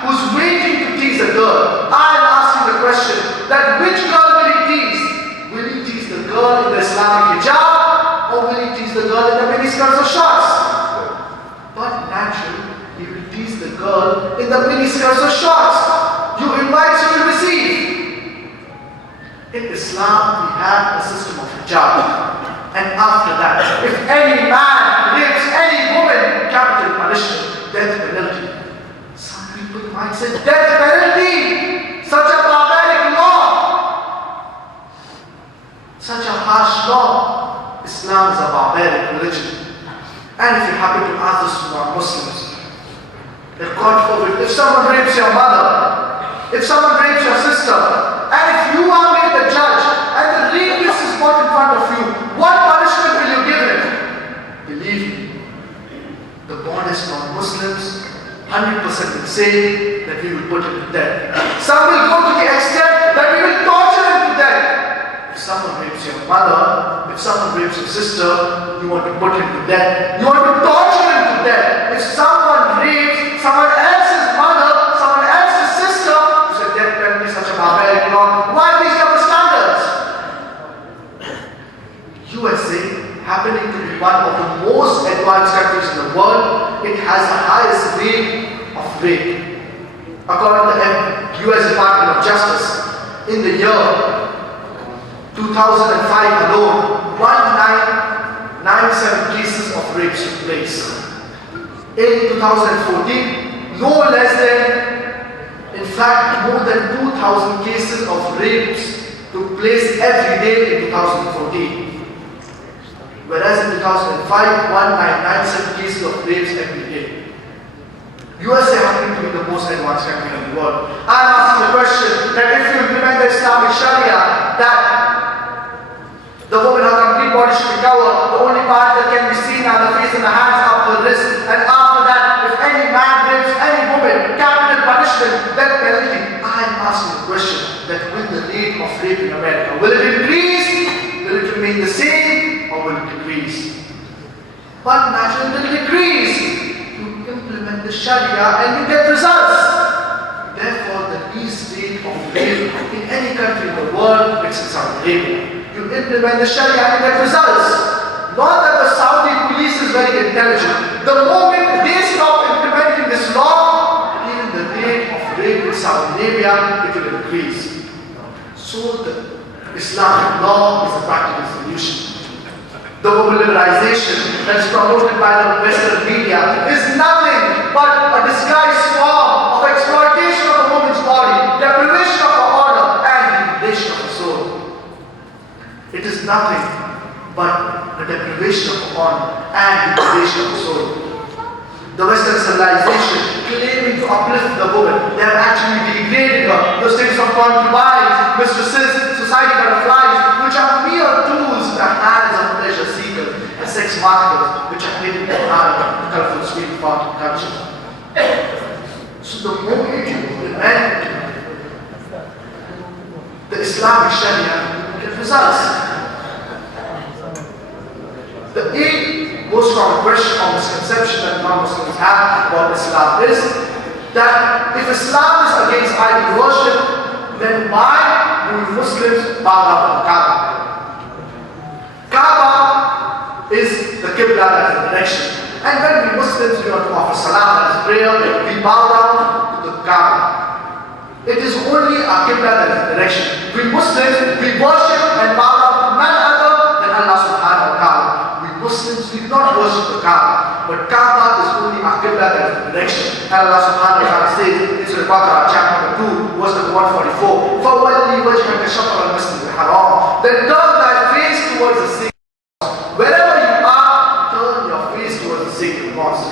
who's waiting to tease a girl, I am asking the question that which girl will he tease? Will he tease the girl in the Islamic hijab, or will he tease the girl in the miniskirts or shorts? But naturally, he will tease the girl in the miniskirts or shorts. You invite, you will receive. In Islam, we have a system of hijab. And after that, if any man rapes any woman, capital punishment, death penalty. Some people might say, death penalty! Such a barbaric law! Such a harsh law. Islam is a barbaric religion. And if you happen to ask this to non-Muslims, that God forbid, if someone rapes your mother, if someone rapes your sister, and if you are made the judge, and the rapist is brought in front of you, what punishment will you give him? Believe me, the honest non-Muslims, 100% will say that we will put him to death. Some will go to the extent that we will torture him to death. your mother. If someone rapes your sister, you want to put him to death. You want to torture him to death. If someone rapes someone else's mother, someone else's sister, you say death penalty, such a barbaric law. Why these double standards? USA, happening to be one of the most advanced countries in the world, it has the highest rate of rape. According to the US Department of Justice, in the year 2005 alone, 1997 cases of rapes took place. In 2014, no less than, in fact, more than 2,000 cases of rapes took place every day in 2014. Whereas in 2005, 1997 cases of rapes every day. USA happening to be the most advanced country in the world. I'm asking the question that if you implement the Islamic Sharia, that the woman, her complete body should be covered, the only part that can be seen are the face and the hands up to the wrist, and after that, if any man rapes any woman, capital punishment, death penalty. I'm asking the question that will the rate of rape in America, will it increase? Will it remain the same? Or will it decrease? But naturally it will decrease. You implement the Sharia and you get results. Therefore, the least rate of rape in any country in the world is in Saudi Arabia. You implement the Sharia and you get results. Not that the Saudi police is very intelligent. The moment they stop implementing this law, even the rate of rape in Saudi Arabia, it will increase. So the Islamic law is a practical solution. The woman liberalization that is promoted by the Western media is nothing but a disguised form of exploitation of a woman's body, deprivation of her honor, and degradation of her soul. It is nothing but the deprivation of her honor and degradation of her soul. The Western civilization claiming to uplift the woman, they have actually degraded her. Those things of concubines, mistresses, society butterflies, which are mere tools in the hands of pleasure seekers and sex marketers, which are made in the colorful sweet part culture. So the moment you implement the Islamic Sharia, you get results. The most common question or misconception that non-Muslims have about Islam is that if Islam is against idol worship, then why do Muslims bow down to the Kaaba? Kaaba is the Qibla, as a direction. And when we Muslims, we want to offer salam as prayer, we bow down to the Kaaba. It is only a Qibla that is the direction. We Muslims, we worship and bow down to none other than Allah subhanahu wa ta'ala. Muslims, we do not worship the Kaaba, but Kaaba is only a Qibla, that is the direction. And Allah subhanahu wa ta'ala says in Surah Baqarah, chapter 2, verse number 144, فَوَلِّ وَجْهَكَ شَطْرَ الْمَسْجِدِ الْحَرَامِ. Then turn thy face towards the sacred mosque. Wherever you are, turn your face towards the sacred mosque.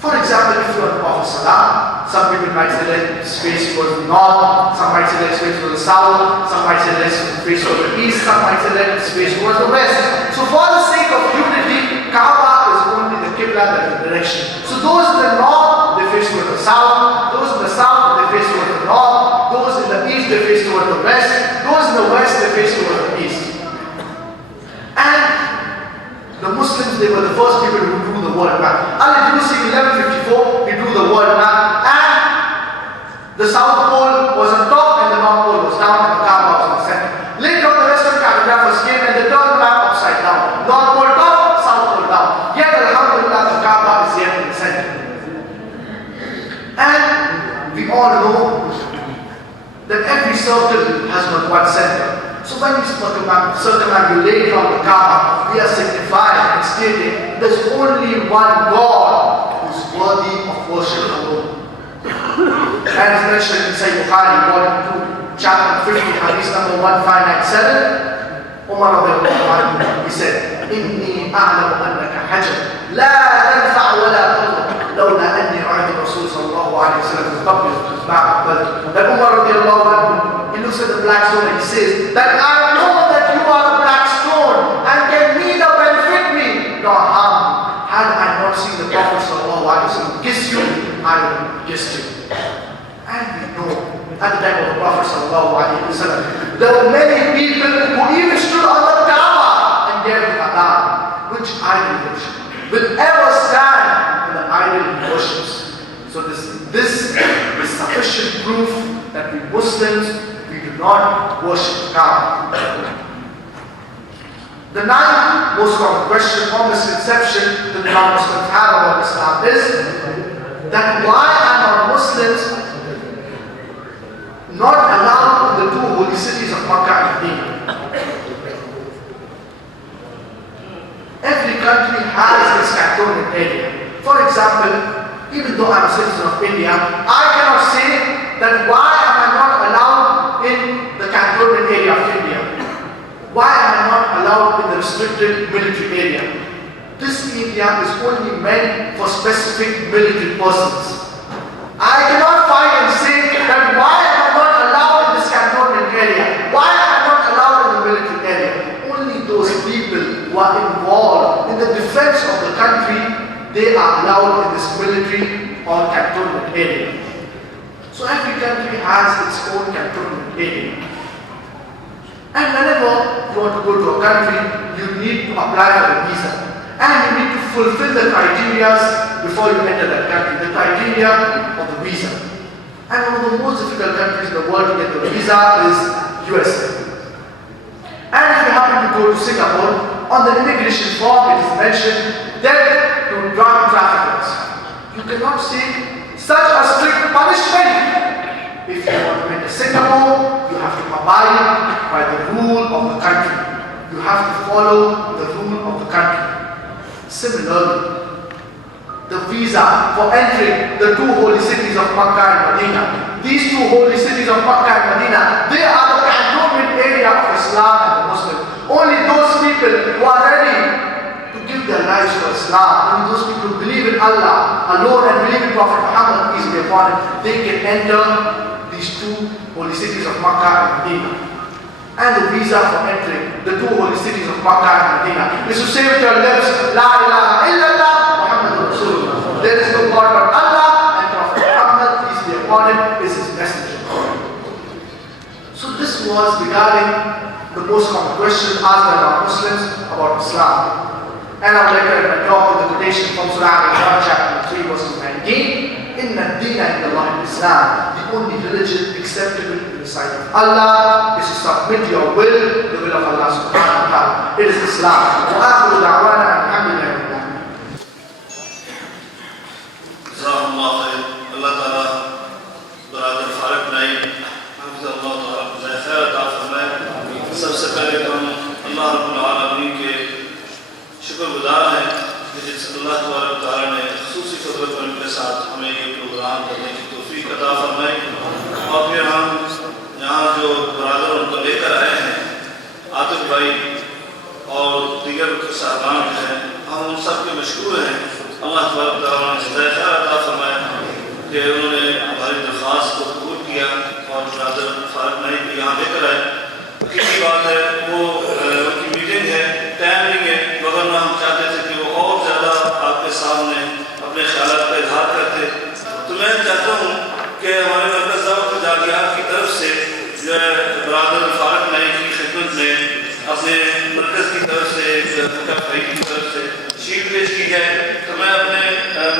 For example, if you want to offer salam, some people might say let his face towards the north, some might say let his face towards the south, some might say let his face towards the east, some might say let his face towards the west. So for the sake of unity, Kaaba is only the Qibla, that is the direction. So those in the north, they face towards the south, those in the south, they face towards the north, those in the east, they face towards the west, those in the west, they face towards the east. And the Muslims, they were the first people who drew the world map. Al-Idrisi in 1154, he drew the world map, and the South Pole was on top and the North Pole was down, and the Kaaba was in the center. Later on, the Western cartographers came and they turned the map upside down. North Pole top, South Pole down. Yet, alhamdulillah, the Kaaba is yet in the center. And we all know that every circle has but one center. So when we circumambulate around the Kaaba, we are signifying and stating there's only one God who's worthy of worship alone. And as mentioned in Sahih Bukhari, volume 2, chapter 50, hadith number 1597, Umar radiallahu anhu, he said, إِنِّي أَعْلَمُ أَنَّكَ حَجَرٌ لَا تَنْفَعُ وَلَا تَضُرُّ لَوْلَا أَنِّي رَأَيْتُ الرَّسُولَ صلى الله عليه وسلم يُقَبِّلُ مَا قَبَّلْتُ. That Umar radiallahu anhu, he looks at the black stone and he says that I know that you are a black stone and can neither benefit me nor harm me. Had I not seen the Prophet sallallahu alaihi wasallam kiss you, I would have kissed you. And we know at the time of the Prophet sallallahu alaihi wasallam, There were many people who even stood on the Kaaba and gave adhan. Which idol worship will ever stand in the idol worships? So this is sufficient proof that we Muslims, we do not worship Kaaba. The ninth most common question or misconception that non-Muslims have about Islam is that why are non-Muslims not allowed in the two holy cities of Makkah and Medina? Every country has its cantonment area. For example, even though I'm a citizen of India, I cannot say that why am I not allowed in the cantonment area of India? Why am I not allowed in the restricted military area? This area is only meant for specific military persons. I cannot find and say that why am I not allowed in this cantonment area? Why am I not allowed in the military area? Only those people who are involved in the defense of the country, they are allowed in this military or cantonment area. So every country has its own cantonment area. And whenever you want to go to a country, you need to apply for a visa. And you need to fulfill the criteria before you enter that country, the criteria of the visa. And one of the most difficult countries in the world to get the visa is USA. And if you happen to go to Singapore, on the immigration form it is mentioned death to drug traffickers. You cannot say such a strict punishment. If you want to enter Singapore, you have to abide by the rule of the country. You have to follow the rule of the country. Similarly, the visa for entering the two holy cities of Makkah and Medina. These two holy cities of Makkah and Medina, they are the cantonment area of Islam and the Muslims. Only those people who are ready to give their lives for Islam, only those people who believe in Allah alone and believe in Prophet Muhammad, peace be upon him, they can enter these two holy cities of Makkah and Medina. And the visa for entering the two holy cities of Makkah and Medina is to say with your lips, La ilaha illallah, Muhammadur Rasulullah. There is no God but Allah, and Prophet Muhammad, peace be upon him, is his messenger. So this was regarding the most common question asked by non-Muslims about Islam. And I would like to end my talk with the quotation from Surah Al-Imran chapter 3 verse 19. Inna ad-deena inda Allah al-Islam. The only religion acceptable in the sight of Allah is to submit your will to the will of Allah subhanahu wa ta'ala. It is Islam. Wa akhiru da'wana alhamdulillah. Jazakumullah khair. Allah Ta'ala Brother Farooq Naik Hafizahullah Ta'ala Khair ata फरमाए. सबसे पहले तो हम अल्लाह रब्बुल आलमीन के शुक्रगुजार हैं कि जिस अल्लाह ताला ने ख़ुसूसी क़ुदरत और इनके साथ हमें ये प्रोग्राम करने की तौफ़ीक़ अता फरमाई। और फिर हम यहाँ जो बरादर उनको लेकर आए हैं आतिफ भाई और दीगर साहबान हैं, हम उन सब के मशकूर हैं। अल्लाह ताला ने हिदायत अता फरमाया कि उन्होंने हमारी दरख्वास्त को कबूल किया और बरादर फारूक नाइक को यहाँ लेकर आए। किसी बात है वो उनकी मीटिंग है, टाइम नहीं है, वरना हम चाहते थे कि वो और ज़्यादा आपके सामने अपने ख्यालात का इजहार करते। तो मैं चाहता हूँ कि हमारे मरकज़ दावत जालियात की तरफ से जो है बरादर फारूक नाइक की खिदमत में अपने मरकज़ की तरफ से भाई की तरफ से शीट पेश की जाए। तो मैं अपने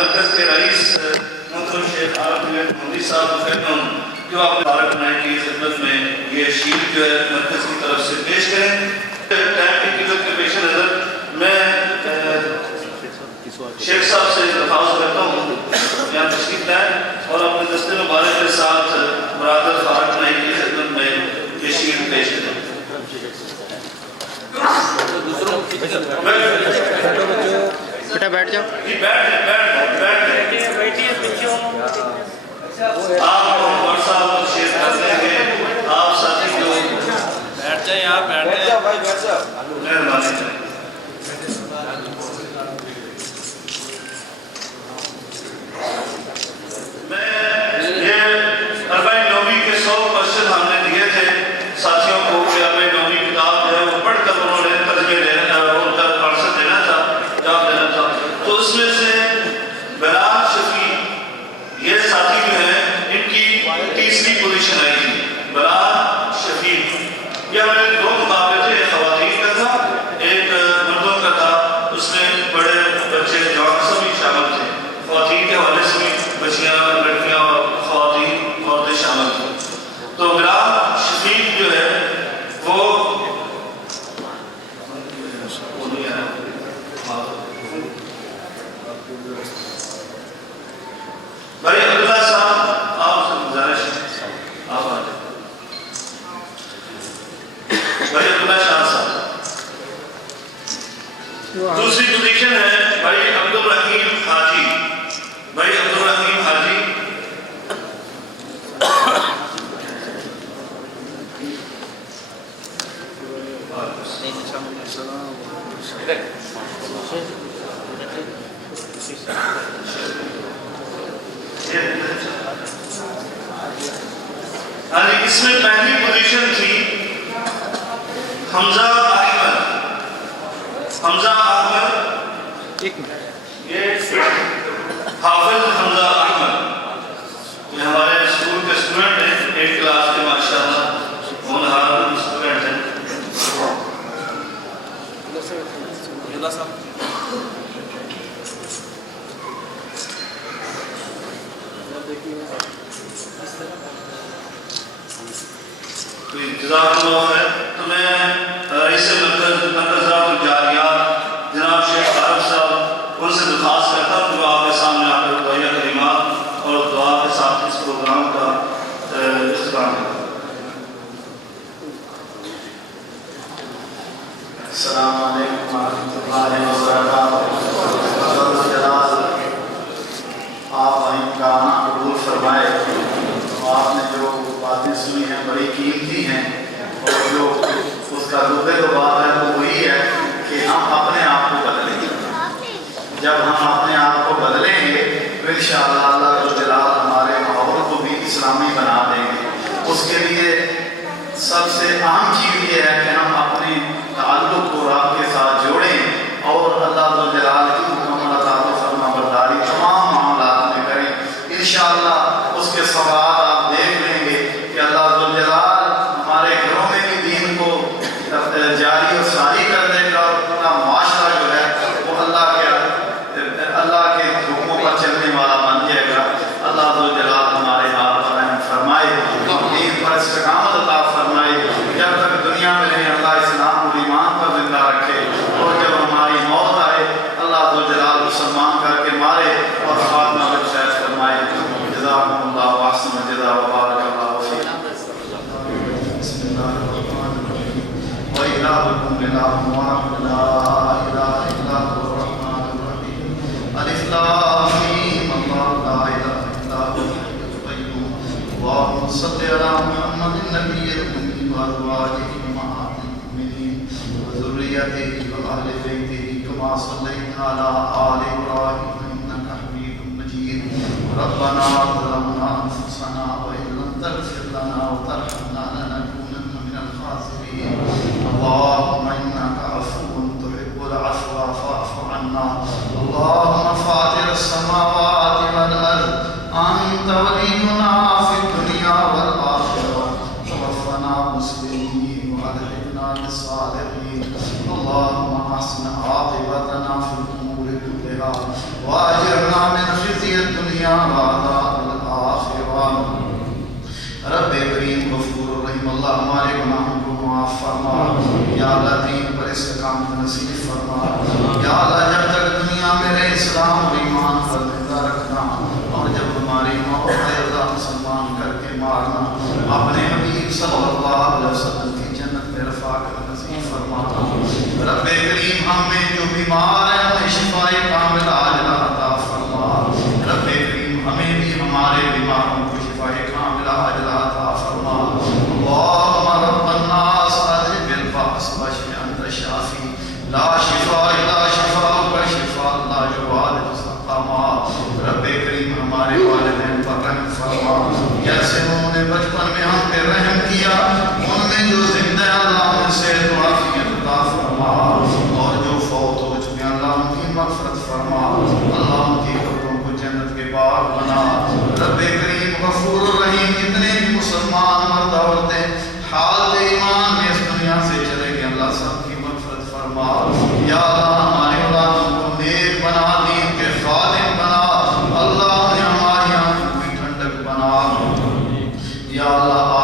मरकज़ के रईस मोहतरम शेख आरिफ मोहम्मदी साहब को कहता हूँ कि वो अपने फारूक नाइक की खिदमत में ये शीट जो है मरकज़ की तरफ से पेश करें। टाइम की किल्लत के पेश नज़र मैं शेख साहब से दरख्वास्त करता हूँ यहाँ तशरीफ लाएं और अपने दस्ते मुबारक के साथ बरादर फारूक नाइक की खिदमत में ये शीट पेश करें। बेटा बैठ जाओ। बैठिए बच्चों। आप मोहम्मद साहब शेर कर देंगे, आप साथी लोग बैठ जाए, आप बैठ जाओ भाई, बैठ जाओ। मेहरबानी करें। मैं ये अरबाइन नौवी के 100 क्वेश्चन हमने दिए थे साथियों को कि अरबाइन नौवी किताब जो है वो पढ़कर उन्होंने तर्जमे देना था, उनका आंसर देना था, जवाब देना था। तो उसमें से बिलाल शफी ये साथी जो है इनकी तीसरी पोजीशन आई थी। बिलाल शफी بچیاں لڑکیاں اور خواتین عورتیں شامل تھیں. تو بلال شفیق جو ہے وہ بھائی عبداللہ صاحب آپ سے گزارش ہے آپ آ جائیں. بھائی عبداللہ شاہ صاحب. دوسری پوزیشن ہے بھائی عبدالرحیم حاجی. بھائی عبدالرحیم حاجی. ہاں جی اس میں پہلی پوزیشن تھی حمزہ احمد. حمزہ احمد یہ حافظ حمزہ احمد یہ ہمارے اسکول کے اسٹوڈنٹ ہیں 8 کلاس کے ماشاءاللہ ہونہار اسٹوڈنٹ ہیں. جزاک اللہ خیر. تو میں رئیس مرکزات الجاریات جناب شیخ عارف صاحب ان سے درخواست کرتا ہوں جو آپ کے سامنے آ کر دعائیہ کلمات اور دعا کے ساتھ اس پروگرام کا اختتام کریں. السلام علیکم ورحمۃ اللہ وبرکاتہ. جلال آپ آئین کا آنا قبول فرمائے. آپ نے جو باتیں سنی ہیں بڑی قیمتی ہیں اور جو اس کا لبے تو بات ہے وہ وہی ہے کہ ہم اپنے آپ کو بدلیں گے. جب ہم اپنے آپ کو بدلیں گے تو انشاءاللہ اللہ جلال ہمارے ماحول کو بھی اسلامی بنا دیں گے. اس کے لیے سب سے اہم چیز یہ ہے کہ ہم اپنے تعلق کو رب کے ساتھ جوڑیں اور اللہ جلال کی مکمل اطاعت و فرما برداری تمام معاملات میں کریں. انشاءاللہ اس کے ثواب آپ دیکھ لیں گے کہ اللہ جلال ہمارے گھروں میں بھی دین کو جاری اور ساری کر دے گا اور پورا معاشرہ جو ہے وہ اللہ کے حکموں پر چلنے والا بن جائے گا. اللہ جلال ہمارے آپ پر رحم فرمائے, دین پر استقامت عطا فرمائے. جب تک دنیا میں رہیں اللہ اسلام اور ایمان پر زندہ رکھے اور جب ہماری موت آئے اللہ جلال مسلمان کر کے مارے اور خاتمہ بخیر فرمائے. جزاکم اللہ واحسن الجزاء وبارک اللہ فیکم. بسم اللہ الرحمن الرحیم. وَإِلَٰهُكُمْ إِلَٰهٌ وَاحِدٌ لَا إِلَٰهَ إِلَّا هُوَ الرَّحْمَٰنُ الرَّحِيمُ. أَلِف لام مِيم. اللَّهُ لَا إِلَٰهَ إِلَّا هُوَ الْحَيُّ الْقَيُّومُ. اللهم صل على محمد النبي الأمي وأزواجه أمهات المؤمنين وذريته وأهل بيته كما صليت على آل إبراهيم إنك حميد مجيد. ربنا ظلمنا أنفسنا وإن لم تغفر لنا وترحمنا لنكونن من الخاسرين. اللهم إنك عفو تحب العفو فاعف عنا. اللهم فاطر السماوات والأرض أنت ولينا في الدنيا والآخرة توفنا مسلمين وألحقنا بالصالحين. اللهم أحسن عاقبتنا في الأمور كلها وأجرنا من خزي الدنيا وعذاب الآخرة. رب کریم غفور رحیم اللہ ہمارے گناہوں کو معاف فرما. یا اللہ دین پر استقامت نصیب فرما. یا اللہ جب تک دنیا میں رہے اسلام اور ایمان پر زندہ رکھنا اور جب ہماری موت ہے اللہ مسلمان کر کے مارنا. اپنے حبیب صلی اللہ علیہ وسلم کی جنت میں رفاقت نصیب فرما. رب کریم ہم میں جو بیمار ہیں انہیں شفاء کامل عاجلہ عطا فرما. رب کریم ہمیں بھی ہمارے بیماروں کو شفاء کامل عاجلہ عطا فرما. اللهم رب الناس اذهب البأس واشف انت الشافي لا شفاء الا شفاءك شفاء لا يغادر سقما. رب کریم ہمارے والدین پر رحم فرما. جیسے انہوں نے بچپن میں ہم پہ رحم کیا ان میں جو زندہ اللہ ان سے عافیت عطا فرما اور جو فوت ہو چکے اللہ ان کی مغفرت فرما. اللہ ان کی قبروں کو جنت کے باغ بنا. رب کریم غفور الرحیم جتنے بھی مسلمان مرد عورتیں حال ایمان میں اس دنیا سے چلے گئے اللہ سب کی مغفرت فرما. یا اللہ ہمارے اولادوں کو نیک بنا دین کے خادم بنا. اللہ نے ہماری या अल्लाह